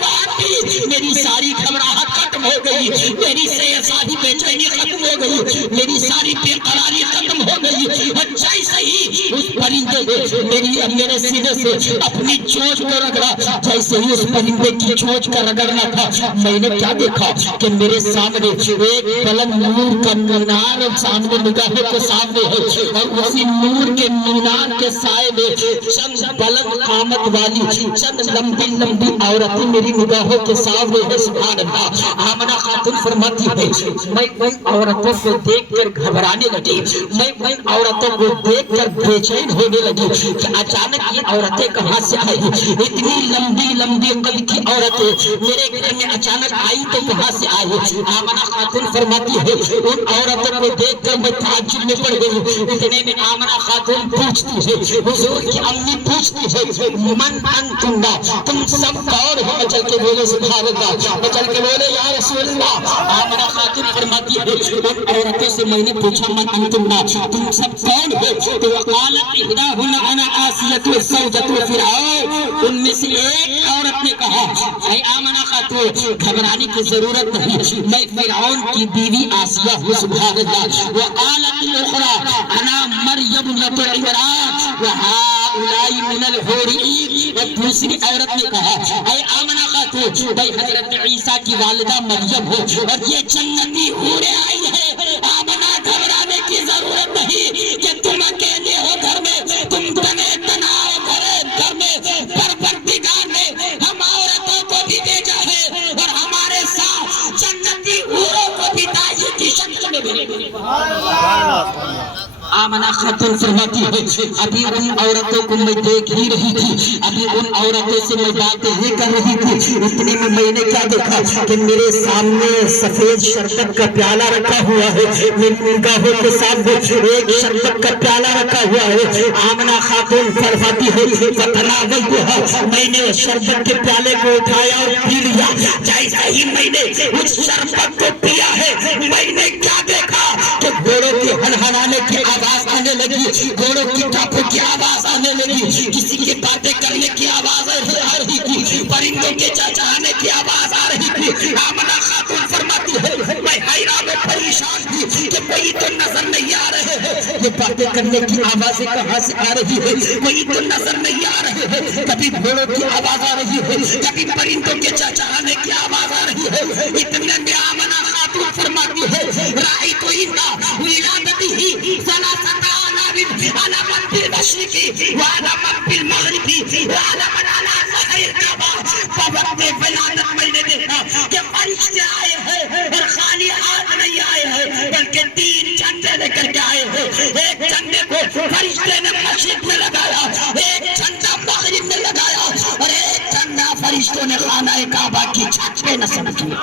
میری ساری گھبراہٹ ختم ہو گئی، میری ساری بے چینی ختم ہو گئی، میری ساری بے قراری ختم ہو گئی، اور جیسے ہی اس پرندے نے میرے سینے سے اپنی چونچ کو رگڑا، جیسے ہی اس پرندے کی چونچ کا رگڑنا تھا، میں نے کیا دیکھا کہ میرے سامنے ایک بلند نور کا مینار سامنے نگاہوں کے سامنے ہے، اور اسی نور کے مینار کے سائے میں چند بلند قامت والی، چند لمبی لمبی عورتیں میری نگاہوں کے سامنے ہے، سبحان اللہ۔ آمنہ خاتون فرماتی ہے میں ان عورتوں کو دیکھ کر گھبرانے لگی، میں ان عورتوں کو دیکھ کر بے چین ہونے لگی کہ اچانک یہ عورتیں کہاں سے آئی، اتنی لمبی لمبی قد کی عورتیں میرے گھر میں اچانک آئی تو کہاں سے آئی۔ آمنہ خاتون فرماتی ہے ان عورتوں کو دیکھ کر میں تعجب میں پڑ گئی، اتنے میں آمنہ خاتون پوچھتی ہے، حضور کی امی پوچھتی ہے من انتم، تم سب کون ہو؟ چل کے بولے سبحان اللہ، چل کے بولے یا رسول اللہ۔ آمنہ خاتون فرماتی ہے ان عورتوں سے میں نے پوچھا من انتم، تم سب کون ہو؟ تو وقالت احداہن انا آسیۃ زوجۃ فرعون، ان میں سے ایک عورت نے کہا اے آمنہ خاتون گھبرانے کی ضرورت نہیں، میں فرعون کی بیوی آسیہ ہوں، سبحان اللہ۔ وقالت الاخری انا مریم بنت عمران وہؤلاء من الحور العین، اور دوسری عورت نے کہا اے آمنہ خاتون بھائی حضرت عیسیٰ کی والدہ مریم ہو اور یہ جنتی حوریں آئی ہے۔ آمنہ گھبرانے کی ضرورت نہیں کہ تم اکیلے ہو گھر میں، تم تنے تناؤ گھر میں، پروردگار نے ہم عورتوں کو بھی بھیجا ہے اور ہمارے ساتھ جنتی حوروں کو بھی تاج کی شکل میں بھیجا۔ آمنہ خاتون فرماتی ہے ابھی ان عورتوں کو میں دیکھ ہی رہی تھی، ابھی ان عورتوں سے میں باتیں ہی کر رہی تھی، اتنے میں نے کیا دیکھا کہ میرے سامنے سفید شربت کا پیالہ رکھا ہوا ہے، میری نگاہوں کے سامنے ایک شربت کا پیالہ رکھا ہوا ہے۔ آمنہ خاتون فرماتی ہے فتناولتھا، میں نے اس شربت کے پیالے کو اٹھایا اور پی لیا، جیسا ہی میں نے اس شربت کو پیا ہے میں نے کیا دیکھا کہ گھوڑوں کی ہنہنا گھوڑوں کی ٹاپوں کی آواز آنے لگی، کسی کے باتیں کرنے کی آواز آ رہی تھی، پرندوں کے چہچہانے کی آواز آ رہی تھی۔ آمنہ خاتون فرماتی ہے میں حیران و پریشان تھی کہ کوئی تو نظر نہیں آ رہے ہیں، یہ باتیں کرنے کی آوازیں کہاں سے آ رہی ہے، کوئی تو نظر نہیں آ رہے ہیں۔ کبھی گھوڑوں کی آواز آ رہی ہے، کبھی پرندوں کے چہچہانے کی آواز آ رہی ہے۔ اتنے میں آمنہ خاتون فرماتی ہے رأیت عند ولادته ثلاثة آلاف علامة بالمشرق وعلامة بالمغرب وعلامة على ظهر الكعبة۔ وقت ولادت میں نے دیکھا کہ فرشتے آئے ہیں اور خالی ہاتھ نہیں آئے ہیں بلکہ 3 جھنڈے لے کر کے آئے ہیں۔ ایک جھنڈے کو فرشتے نے مشرق میں لگایا، ایک جھنڈا مغرب میں لگایا اور ایک جھنڈا فرشتوں نے خانہ کعبہ کی چھت پہ نصب کیا۔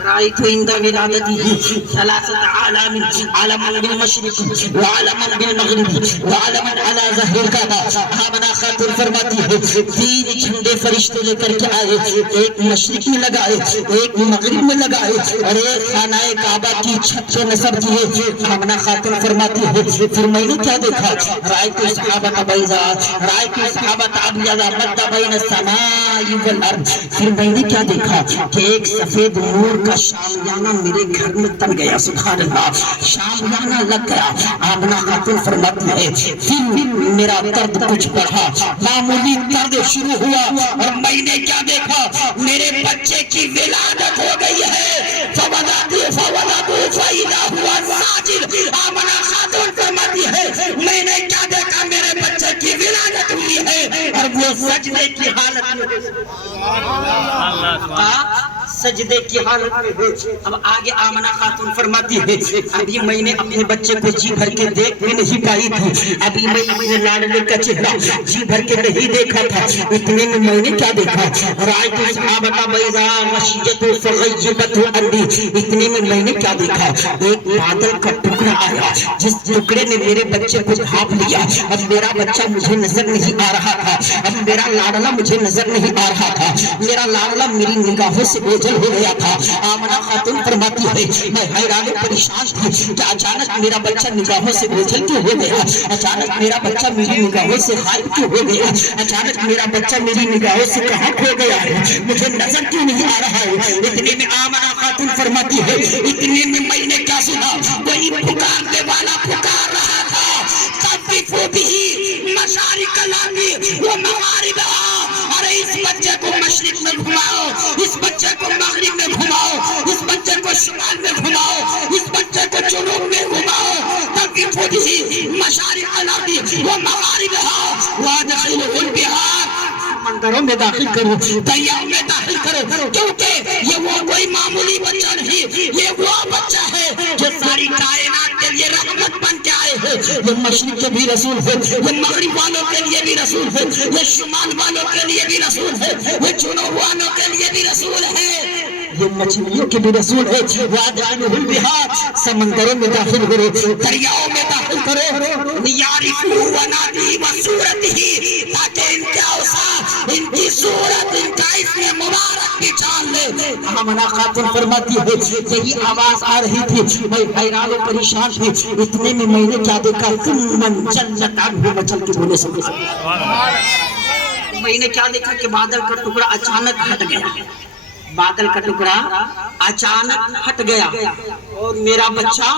رأيت عند ولادته 3 أعلام، علما بالمشرق وعلما بالمغرب وعلما على ظهر الكعبة۔ آمنہ خاتون فرماتی ہے 3 جھنڈے فرشتے لے کر کے آئے، ایک مشرق میں لگائے، ایک مغرب میں لگائے اور ایک خانہ کعبہ کی چھت پہ نصب کیے۔ آمنہ خاتون فرماتی ہے پھر میں نے کیا دیکھا، رأيت الصحابة بيضاء، رأيت الصحابة أبيض مد بين السماء والأرض۔ پھر میں نے کیا دیکھا کہ ایک سفید نور کا شامیانہ میرے گھر میں تن گیا، سبحان اللہ، شامیانہ لگ گیا۔ آمنہ خاتون فرماتی ہے پھر میرا درد کچھ بڑھا، معمولی درد شروع ہوا اور میں نے کیا دیکھا، میرے بچے کی ولادت ہو گئی ہے۔ فَإِذَا هُوَ سَاجِدٌ۔ آمنہ خاتون فرماتی ہے میں نے کیا دیکھا، میرے بچے کی ولادت ہوئی ہے اور وہ سجدے کی حالت میں، سجدے کی حالت میں ہے۔ اب آگے آمنہ خاتون فرماتی ہے ابھی میں نے اپنے بچے کو جی بھر کے دیکھ بھی نہیں پائی تھی، ابھی میں اپنے لاڈلے کا چہرہ جی بھر کے نہیں دیکھا تھا، اتنے میں نے کیا دیکھا، رأیت الصحابة بيضاء مشية فغيبت عني۔ اتنے میں نے کیا دیکھا، ایک بادل کا ٹکڑا آیا جس ٹکڑے نے میرے بچے کو ڈھانپ لیا۔ اب میرا بچہ مجھے نظر نہیں آ رہا تھا، اب میرا لاڈلا مجھے نظر نہیں آ رہا تھا، میرا لاڈلا میری نگاہوں سے اوجھل ہو گیا تھا۔ آمنہ خاتون فرماتی ہے میں حیران و پریشان تھی کہ اچانک میرا بچہ نگاہوں سے اوجھل کیوں ہو گیا، اچانک میرا بچہ میری نگاہوں سے غائب کیوں ہو گیا، اچانک میرا بچہ میری نگاہوں سے کہاں کھو گیا ہے، مجھے نظر کیوں نہیں آ رہا ہے۔ اتنے میں آمنہ خاتون فرماتی ہے اتنے میں نے کیا سنا، کوئی پکارنے والا پکار رہا تھا، تَطِّفُ بِهِ مَشَارِقَ الْأَرْضِ وَمَغَارِبَهَا۔ ارے اس بچے کو مشرق میں گھماؤ، اس بچے کو مغرب میں گھماؤ، اس بچے کو شمال میں گھماؤ، اس بچے کو جنوب میں گھماؤ۔ تَطِّفُ بِهِ مَشَارِقَ الْأَرْضِ وَمَغَارِبَهَا وَأَدْخِلْهُ الْبِحَارَ۔ سمندروں میں داخل کرو، دریاؤں میں داخل کرو، کیونکہ یہ وہ کوئی معمولی بچہ نہیں، یہ وہ بچہ ہے جو ساری کائنات کے لیے رحمت بن کے آئے ہیں۔ یہ مشرق کے بھی رسول ہے، یہ مغرب والوں کے لیے بھی رسول ہے، یہ شمال والوں کے لیے بھی رسول ہے، یہ جنوب والوں کے لیے بھی رسول ہے، یہ مچھلیوں کے بھی رسول ہے۔ وَأَدْخِلْهُ الْبِحَارَ۔ سمندروں میں داخل کرو، دریاؤں میں داخل کرو، لِيَعْرِفُوا وَنَادِهِ وَصُورَتِهِ، تاکہ ان کے اوصاف، ان کی صورت، ان کا اسم مبارک بھی جان لے۔ آمنہ خاتون فرماتی ہے یہی آواز آ رہی تھی، میں حیران و پریشان تھی۔ اتنے میں نے کیا دیکھا، ثُمَّ انْجَلَّتْ عَنْهُ، مچل کے بولے سب میں نے کیا دیکھا کہ بادل کا ٹکڑا اچانک ہٹ گیا، بادل کا ٹکڑا اچانک ہٹ گیا اور میرا بچہ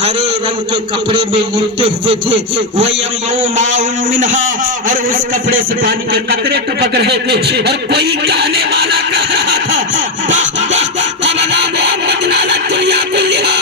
ہرے رنگ کے کپڑے میں لپٹے ہوئے تھے، وَيَنبُعُ مَاءٌ مِّنْهَا، اور اس کپڑے سے پانی کے قطرے ٹپک رہے تھے اور کوئی کہنے والا کہہ رہا تھا بخ بخ قَمَنَا مُحَمَّدٍ عَلَى الدُّنْيَا كُلِّهَا،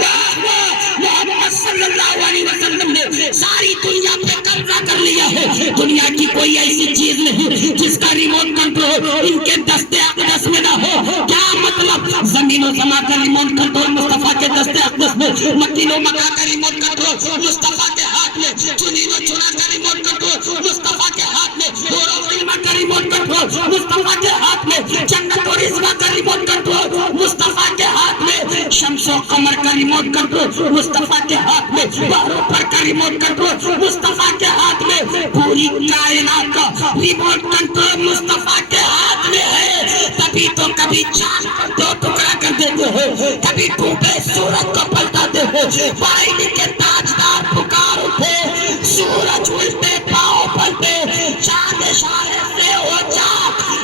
واہ واہ، محمد صلی اللہ علیہ وسلم نے ساری دنیا پہ قبضہ کر لیا ہے۔ دنیا کی کوئی ایسی چیز نہیں جس کا ریموٹ کنٹرول ان کے دست اقدس میں نہ ہو۔ کیا مطلب، زمین و زمان کا ریموٹ کنٹرول مصطفیٰ کے دست اقدس میں، مکین و مکان کا ریموٹ کنٹرول مصطفیٰ کے ہاتھ میں، چنین و چنا کا ریموٹ کنٹرول مصطفیٰ کے ہاتھ میں، حور و غلمان کا ریموٹ کنٹرول مصطفیٰ کے ہاتھ میں، جنت و رضوان کا ریموٹ کنٹرول مصطفیٰ کے ہاتھ میں، شمس و قمر کا ریموٹ کنٹرول مصطفیٰ کے ہاتھ میں، بحروں پر کا ریموٹ کنٹرول مصطفیٰ کے ہاتھ میں، پوری کائنات کا ریموٹ کنٹرول مصطفیٰ کے ہاتھ میں ہے۔ تبھی تو کبھی چاند کو 2 ٹکڑا کر دے دیتے ہو، کبھی ڈوبے سورج کو پلٹاتے ہو، بائنی کے تاجدار پکار اٹھے، سورج الٹے پاؤں پلٹے، چاند اشارے سے ہو جا،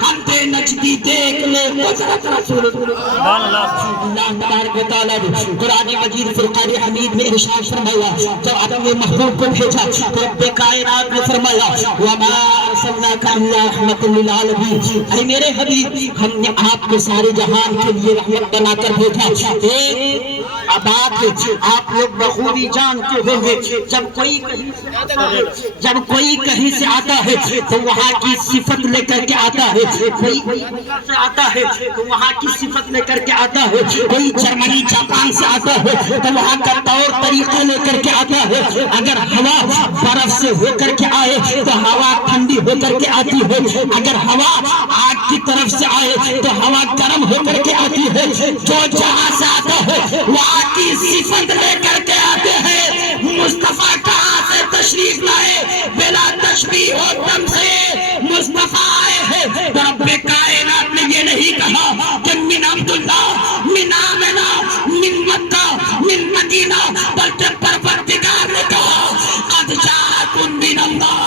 ہم بے نجدی دیکھ لے قدرت رسول اللہ تبارک و تعالیٰ نے قرآن مجید فرقان حمید میں ارشاد فرمایا، تو اپنے محبوب کو بھیجا تو رب کائنات نے فرمایا وَمَا أَرْسَلْنَاكَ إِلَّا رَحْمَةً لِلْعَالَمِينَ، اے میرے حبیب ہم نے آپ کو سارے جہان کے لیے رحمت بنا کر بھیجا۔ ایک بات آپ لوگ بخوبی جانتے ہوں گے، جب کوئی کہیں سے آتا ہے تو وہاں کی صفت لے کر کے آتا ہے، کوئی سے آتا ہے تو وہاں کی صفت لے کر کے آتا ہے، کوئی جرمنی جاپان سے آتا ہے تو وہاں کا طور طریقہ لے کر کے آتا ہے۔ اگر ہوا برف سے ہو کر کے آئے تو ہوا ٹھنڈی ہو کر کے آتی ہے، اگر ہوا آگ کی طرف سے آئے تو ہوا گرم ہو کر کے آتی ہے۔ جو جہاں سے آتا ہے وہ آگ کی صفت لے کر کے آتے ہیں۔ مصطفیٰ کہاں سے تشریف لائے؟ بلا تشبیہ و تمثیل مصطفیٰ آئے ہیں۔ رب کائنات نے یہ نہیں کہا کہ من عبداللہ من آمنہ من مکہ من مدینہ، بلکہ پروردگار نے کہا قد جاءکم من اللہ،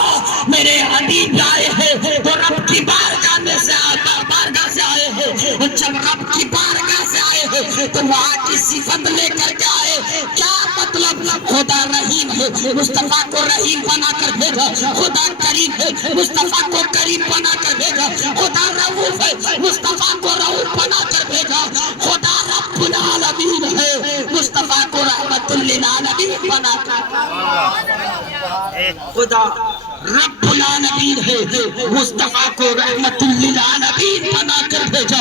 میرے حبیب آئے ہیں تو رب کی بارگاہ میں سے بارگاہ سے آئے ہیں، اور جب رب کی بارگاہ سے آئے ہیں تو وہاں کی صفت لے کر کے آئے۔ کیا مطلب؟ خدا رحیم ہے، مصطفیٰ کو رحیم بنا کر بھیجا، خدا کریم ہے، مصطفیٰ کو کریم بنا کر بھیجا، خدا رؤوف ہے، مصطفیٰ کو رؤوف بنا کر بھیجا، خدا رب العالمین ہے، مصطفیٰ کو رحمت للعالمین بنا کر، خدا رب العالمین ہے، مصطفیٰ کو رحمت للعالمین بنا کر بھیجا۔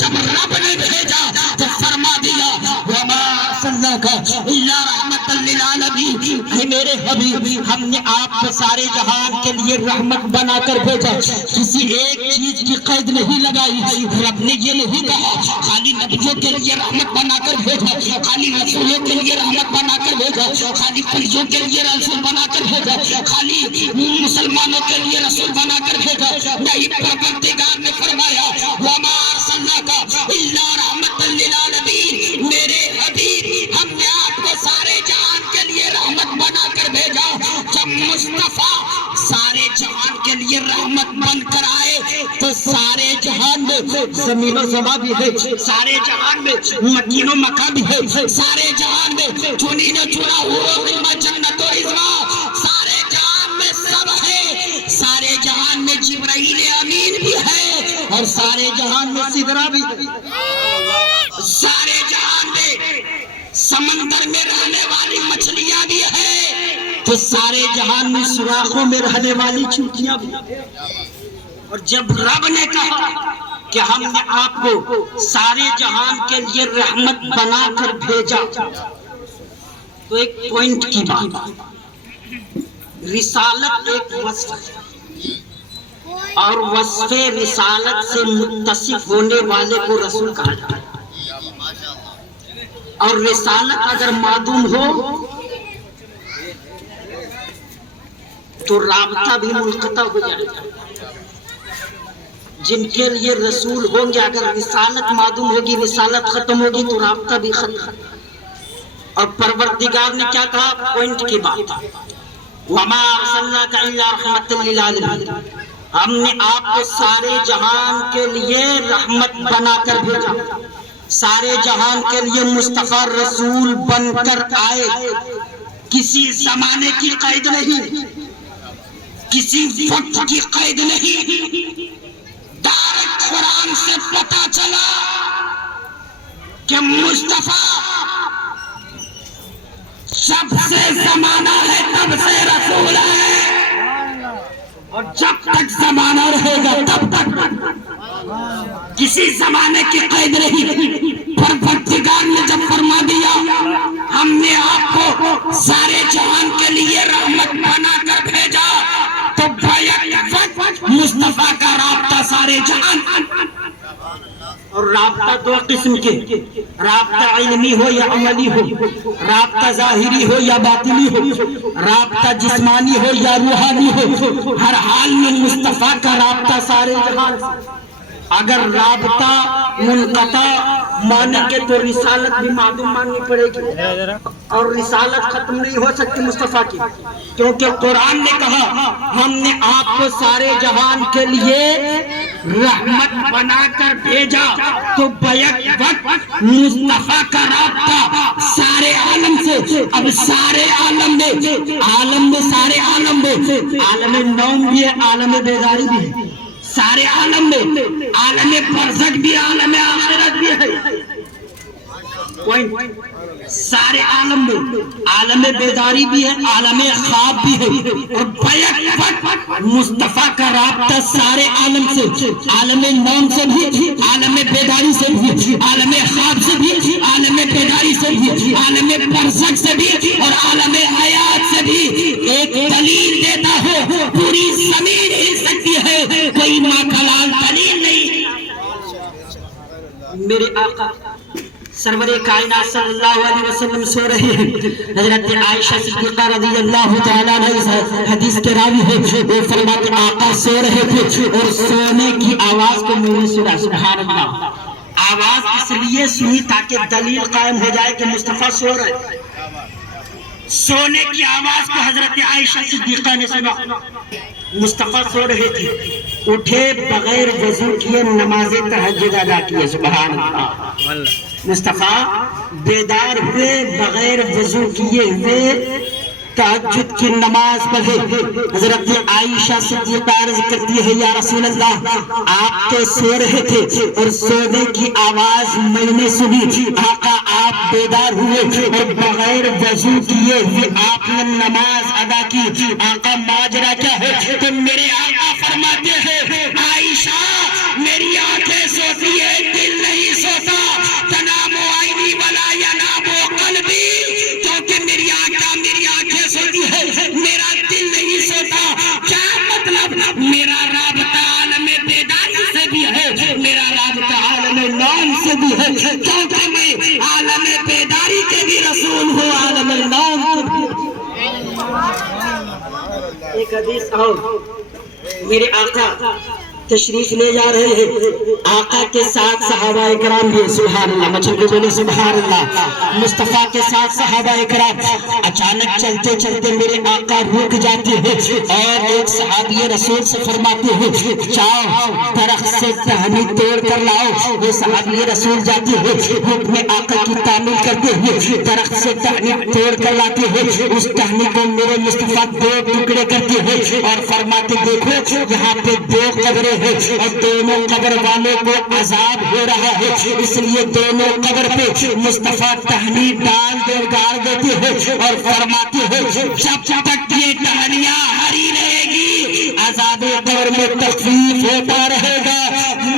جب رب نے بھیجا تو فرما دیا وَمَا أَرْسَلْنَاكَ إِلَّا رَحْمَةً لِلْعَالَمِينَ، اے میرے حبیب ہم نے آپ کو سارے جہان کے لیے رحمت بنا کر بھیجا، کسی ایک چیز کی قید نہیں لگائی۔ رب نے یہ نہیں کہا خالی نبیوں کے لیے رحمت بنا کر بھیجا، خالی رسولوں کے لیے رحمت بنا کر بھیجا، خالی فریضوں کے لیے رسول بنا کر بھیجا، خالی مسلمانوں کے لیے رسول بنا کر بھیجا۔ نہیں، پروردگار نے فرمایا وَمَا أَرْسَلْنَاكَ إِلَّا رَحْمَةً لِلْعَالَمِينَ، میرے حبیب ہم نے آپ کو سارے جہان کے لیے رحمت بنا کر بھیجا۔ جب مصطفیٰ سارے جہان کے لیے رحمت بن کر آئے تو سارے جہان میں زمین و زماں بھی ہے، سارے جہان میں مکین و مکہ بھی ہے، سارے جہان میں چنین و چنا ہوا جنت و رضوان، سارے جہان میں سب ہے، سارے جہان میں جبرائیل امین بھی ہے، اور سارے جہان میں سدرہ بھی ہے، سارے جہان میں سمندر میں رہنے والی مچھلیاں بھی ہیں، تو سارے جہان میں سوراخوں میں رہنے والی چونٹیاں بھی ہیں۔ اور جب رب نے کہا کہ ہم نے آپ کو سارے جہان کے لیے رحمت بنا کر بھیجا، تو ایک پوائنٹ کی بات، رسالت ایک وصف ہے، اور وصف رسالت سے متصف ہونے والے کو رسول کہا جاتا ہے، اور رسالت اگر معدوم ہو تو رابطہ بھی منقطع ہو جائے گا۔ جن کے لیے رسول ہوں گے اگر رسالت معدوم ہوگی، رسالت ختم ہوگی تو رابطہ بھی ختم۔ اور پروردگار نے کیا کہا؟ پوائنٹ کی بات، وَمَا أَرْسَلْنَاكَ إِلَّا رَحْمَةً لِلْعَالَمِينَ، ہم نے آپ کو سارے جہان کے لیے رحمت بنا کر بھیجا، سارے جہان کے لیے مصطفیٰ رسول بن کر آئے، کسی زمانے کی قید نہیں، کسی وقت کی قید نہیں۔ ڈائریکٹ قرآن سے پتہ چلا کہ مصطفیٰ جب سے زمانہ ہے تب سے رسول ہے، اور جب تک زمانہ رہے گا تب تک کسی زمانے کی قید نہیں۔ پروردگار نے جب فرما دیا ہم نے آپ کو سارے جہان کے لیے رحمت بنا کر بھیجا، تو مصطفیٰ کا رابطہ سارے جہان، اور رابطہ دو قسم کے، رابطہ علمی ہو یا عملی ہو، رابطہ ظاہری ہو یا باطنی ہو، رابطہ جسمانی ہو یا روحانی ہو، ہر حال میں مصطفیٰ کا رابطہ سارے جہان سے۔ اگر رابطہ منقطع مانیں گے تو رسالت بھی معدوم ماننی پڑے گی، اور رسالت ختم نہیں ہو سکتی مصطفیٰ کی، کیونکہ قرآن نے کہا ہم نے آپ کو سارے جہان کے لیے رحمت بنا کر بھیجا، تو بیک وقت مصطفیٰ کا رابطہ سارے عالم سے، اب سارے عالم میں سارے عالم میں، عالم نوم بھی ہے، عالم بیداری بھی ہے، سارے عالم میں، عالم برزخ بھی، عالم آخرت بھی ہے، سارے عالم میں عالم بیداری بھی ہے، عالم خواب بھی ہے، اور بیک وقت مصطفیٰ کا رابطہ سارے عالم سے، عالم نوم سے بھی، عالم بیداری سے بھی، عالم خواب سے بھی، عالم بیداری سے بھی، عالم برزخ سے بھی، اور عالم حیات سے بھی۔ ایک دلیل دیتا ہو، پوری زمین ہل سکتی ہے، کوئی ماکھلال دلیل نہیں۔ میرے آقا سرور کائنات صلی اللہ علیہ وسلم سو رہے ہیں، حضرت عائشہ صدیقہ رضی اللہ تعالیٰ عنہ حدیث کے راوی ہے، وہ فرماتے آقا سو رہے تھے اور سونے کی آواز کو میں نے سنا، سبحان اللہ۔ آواز اس لیے سنی تاکہ دلیل قائم ہو جائے کہ مصطفیٰ سو رہے، سونے کی آواز کو حضرت عائشہ صدیقہ نے سنا، مصطفیٰ سو رہے تھے، اٹھے بغیر وضو کیے نماز تہجد ادا کیے، سبحان اللہ۔ مصطفیٰ بیدار ہوئے بغیر وضو کیے ہوئے تہجد کی نماز پڑھے۔ حضرت عائشہ صدیقہ عرض کرتی ہے یا رسول اللہ آپ تو سو رہے تھے اور سونے کی آواز میں نے سنی، آقا آپ بیدار ہوئے اور بغیر وضو کیے ہوئے آپ نے نماز ادا کی، آقا ماجرا کیا ہے؟ تو میرے آقا فرماتے ہیں عائشہ میری آنکھیں سوتی ہے، دل نہیں سوتا، تنام عینی ولا ینام قلبی، کیونکہ میری آنکھیں سوتی ہے، میرا دل نہیں سوتا۔ کیا مطلب؟ میرا رابطہ عالم بیداری سے بھی ہے، میرا رابطہ عالم نوم سے بھی ہے، کیونکہ میں عالم بیداری کے بھی رسول ہوں، عالم نوم کے بھی۔ ایک حدیث اور میرے آقا تشریف لے جا رہے ہیں، آقا کے ساتھ صحابہ کرام بھی، سبحان اللہ، مچھل کے بولے سبحان اللہ، مصطفیٰ کے ساتھ صحابہ کرام۔ اچانک چلتے چلتے میرے آقا رک جاتے ہیں اور ایک صحابی رسول سے فرماتے ہیں جاؤ درخت سے ٹہنی توڑ کر لاؤ۔ وہ صحابی رسول جاتے ہیں، حکم آقا کی تعمیل کرتے ہیں، درخت سے ٹہنی توڑ کر لاتے ہیں، اس ٹہنی کو میرے مصطفیٰ دو ٹکڑے کرتے ہیں اور فرماتے دیکھو یہاں پہ دو قبریں اور دونوں قبر والوں کو عذاب ہو رہا ہے، اس لیے دونوں قبر پہ مصطفیٰ ٹہنی ڈال دے گاڑ دیتے ہیں اور فرماتے ہیں جب تک یہ ٹہنیاں ہری رہے گی عذاب قبر میں تخفیف ہوتا رہے گا۔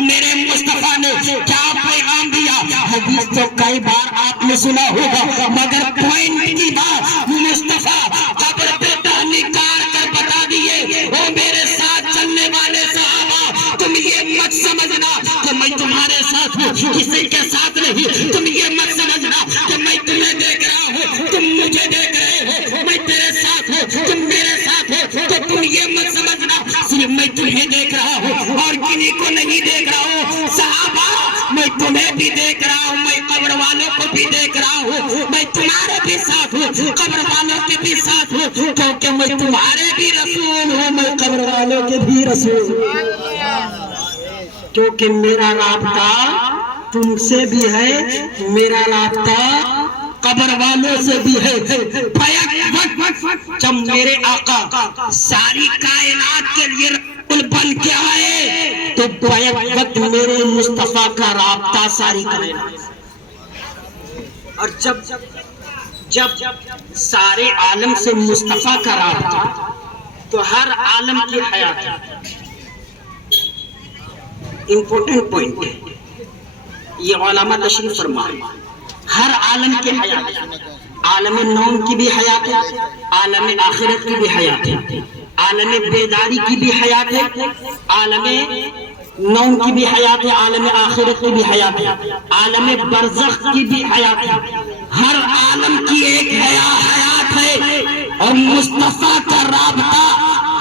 میرے مصطفیٰ نے کیا پیغام دیا؟ حدیث تو کئی بار آپ نے سنا ہوگا، مگر پوائنٹ کی بات مصطفیٰ قبر پہ ٹہنی کاٹ کر بتا دیے، وہ میرے ساتھ چلنے والے صحابہ تم یہ مت سمجھنا کہ میں تمہارے ساتھ ہوں، کسی کے ساتھ نہیں، تم یہ مت سمجھنا کہ میں تمہیں دیکھ رہا ہوں، تم مجھے دیکھ رہے ہو، میں تیرے ساتھ ہوں، تم میرے ساتھ ہو، تو تم یہ مت سمجھنا صرف میں تمہیں دیکھ رہا ہوں اور کنہیں کو نہیں دیکھ رہا ہوں۔ صحابہ میں تمہیں بھی دیکھ رہا ہوں، میں قبر والوں کو بھی دیکھ رہا ہوں، میں تمہارے بھی ساتھ ہوں، قبر والوں کے بھی ساتھ ہوں، کیونکہ میں تمہارے بھی رسول ہوں، میں قبر والوں کے بھی رسول ہوں، کیونکہ میرا رابطہ تم سے بھی ہے، میرا رابطہ قبر والوں سے بھی ہے۔ جب میرے آقا ساری کائنات کے لیے رسول بن کے آئے تو بیک وقت میرے مصطفیٰ کا رابطہ ساری کائنات، اور جب سارے عالم سے مصطفیٰ کا رابطہ تو ہر عالم کی حیات امپورٹنٹ پوائنٹ ہے، یہ علماء تشریف فرمائے، ہر عالم کی حیات، عالم نوم کی بھی حیات ہے، عالم آخرت کی بھی حیات ہے، عالم بیداری کی بھی حیات ہے، عالم نوم کی بھی حیات ہے، عالم آخرت کی بھی حیات ہے، عالم برزخ کی بھی حیات ہے، ہر عالم کی ایک حیات ہے، اور مصطفیٰ کا رابطہ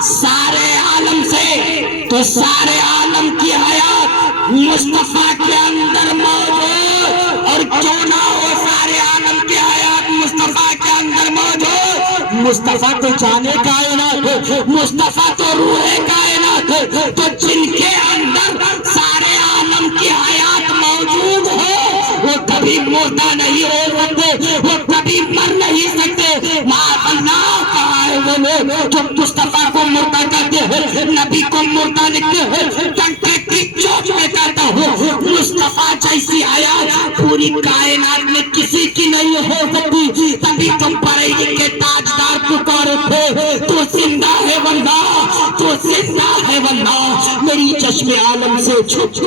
سارے عالم سے، تو سارے عالم کی حیات مصطفیٰ کے اندر موجود، اور کیوں نہ ہو سارے عالم کے حیات مصطفیٰ کے اندر موجود۔ مصطفیٰ تو جانے کائنات ہے، مصطفیٰ تو روح کائنات ہے، تو جن کے اندر سارے عالم کی حیات موجود ہے وہ کبھی مردہ نہیں ہو سکتے، وہ کبھی مر نہیں سکتے۔ معاذ اللہ، کہا ہے وہ لوگ جو مصطفیٰ کو مردہ کہتے ہیں، نبی کو مردہ لکھتے ہیں، ڈنکے کی چوٹ میں کہتا ہوں مصطفیٰ جیسی حیات پوری کائنات میں کسی کی نہیں ہو سکتی۔ تبھی تم پرہی کے تاجدار پکارے تھے، تو زندہ ہے واللہ، تو زندہ ہے واللہ، میری چشم عالم سے چھپ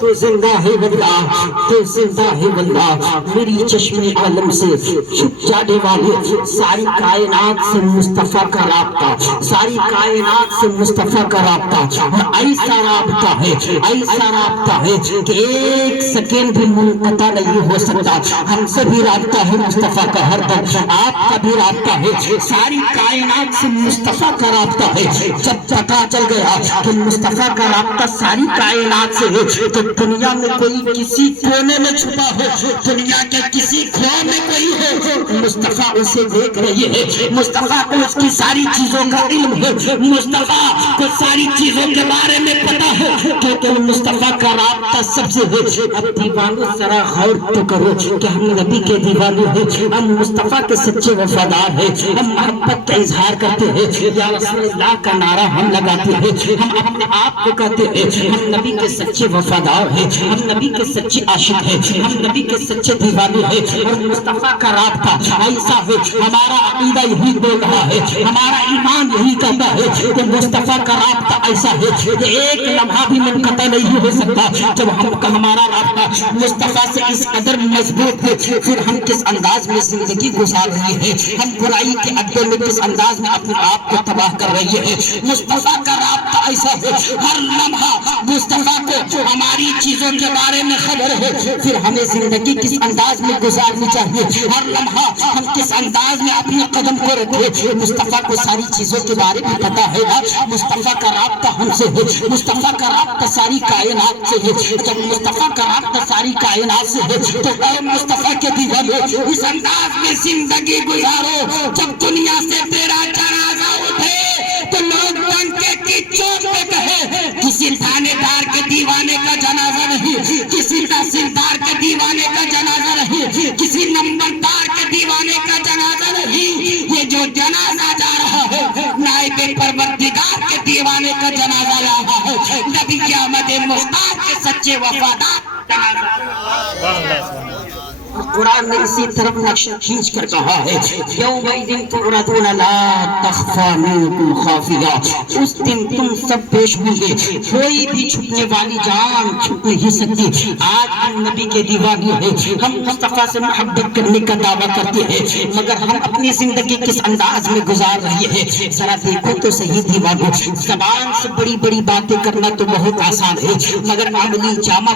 تو زندہ ہے واللہ، تو زندہ ہے واللہ، میری چشم عالم سے چھپ جانے والے ساری کائنات سے مصطفیٰ کا رابطہ، ساری کائنات سے مصطفیٰ کا رابطہ، اور ایسا رابطہ ہے، ایسا رابطہ ہے کہ ایک سیکنڈ بھی منقطع نہیں ہو سکتا۔ ہم سے بھی رابطہ ہے مصطفیٰ کا ہر دم، آپ کا بھی رابطہ ہے، ساری کائنات سے مصطفیٰ کا رابطہ ہے۔ جب پتہ چل گیا کہ مصطفیٰ کا رابطہ ساری کائنات سے ہے تو دنیا میں کوئی کسی کونے میں چھپا ہو، دنیا کے کسی خلا میں کوئی ہو، مصطفیٰ اسے دیکھ رہی ہے، مصطفیٰ کو اس کی ساری چیزوں کا علم ہے، مصطفیٰ کو ساری چیزوں کے بارے میں پتا ہے، کیونکہ مصطفیٰ کا رابطہ سب سے ہے۔ اب دیوانوں ذرا غور تو کرو کہ ہم نبی کے دیوانے ہیں، ہم مصطفیٰ کے سچے وفادار ہیں، ہم محبت کا اظہار کرتے ہیں، یا رسول اللہ کا نعرہ ہم لگاتے ہیں، ہم اپنے آپ کو کہتے ہیں ہم نبی کے سچے وفادار ہیں، ہم نبی کے سچے عاشق ہیں، ہم نبی کے سچے دیوانے ہیں، اور مصطفیٰ کا رابطہ ایسا ہے، ہمارا عقیدہ یہی بول رہا ہے، ہمارا ایمان یہی کہتا ہے کہ مصطفیٰ کا رابطہ ایسا ہے کہ ایک لمحہ بھی منقطع نہیں ہو سکتا۔ جب ہمارا رابطہ مصطفیٰ سے اس قدر مضبوط ہے، پھر ہم کس انداز میں زندگی گزار رہے ہیں، ہم برائی کے اڈے میں کس انداز میں اپنے آپ کو تباہ کر رہے ہیں۔ مصطفیٰ کا رابطہ ایسا ہے، ہر لمحہ مصطفیٰ کو ہماری چیزوں کے بارے میں خبر ہے، پھر ہمیں زندگی کس انداز میں گزارنی چاہیے، ہر لمحہ ہم کس انداز میں اپنے قدم کو رکھے۔ مصطفیٰ کو ساری چیزوں کے بارے میں پتا ہے نا، مصطفیٰ کا رابطہ ہم سے ہے، مصطفیٰ کا رابطہ ساری کائنات سے ہے۔ جب مصطفیٰ کا رابطہ ساری کائنات سے ہے تو اے مصطفیٰ کے دیوانے اس انداز میں زندگی گزارو، جب دنیا سے تیرا جنازہ اٹھے تو لوگ ڈنکے کی چوٹ پہ کہے کسی تھانے دار کے دیوانے کا جنازہ نہیں، کسی تحصیلدار کے دیوانے کا جنازہ نہیں، کسی نمبردار کے دیوانے کا جنازہ نہیں، یہ جو جنازہ جا رہا ہے نائب پروردگار کے دیوانے کا جنازہ رہا ہے، نبی احمد مختار کے سچے وفادار جنازہ۔ قرآن نے اسی طرف نقشہ کھینچ کر کہا ہے یومئذ تعرضون لا تخفی منکم خافیہ، اس دن تم سب پیش ہوں گے، کوئی بھی چھپنے والی جان چھپ نہیں سکتی۔ آج ہم نبی کے دیوانے ہیں، ہم مصطفیٰ سے محبت کرنے کا دعویٰ کرتے ہیں، مگر ہم اپنی زندگی کس انداز میں گزار رہے ہیں ذرا دیکھو تو صحیح دیوانوں۔ زبان سے بڑی بڑی باتیں کرنا تو بہت آسان ہے، مگر عملی جامہ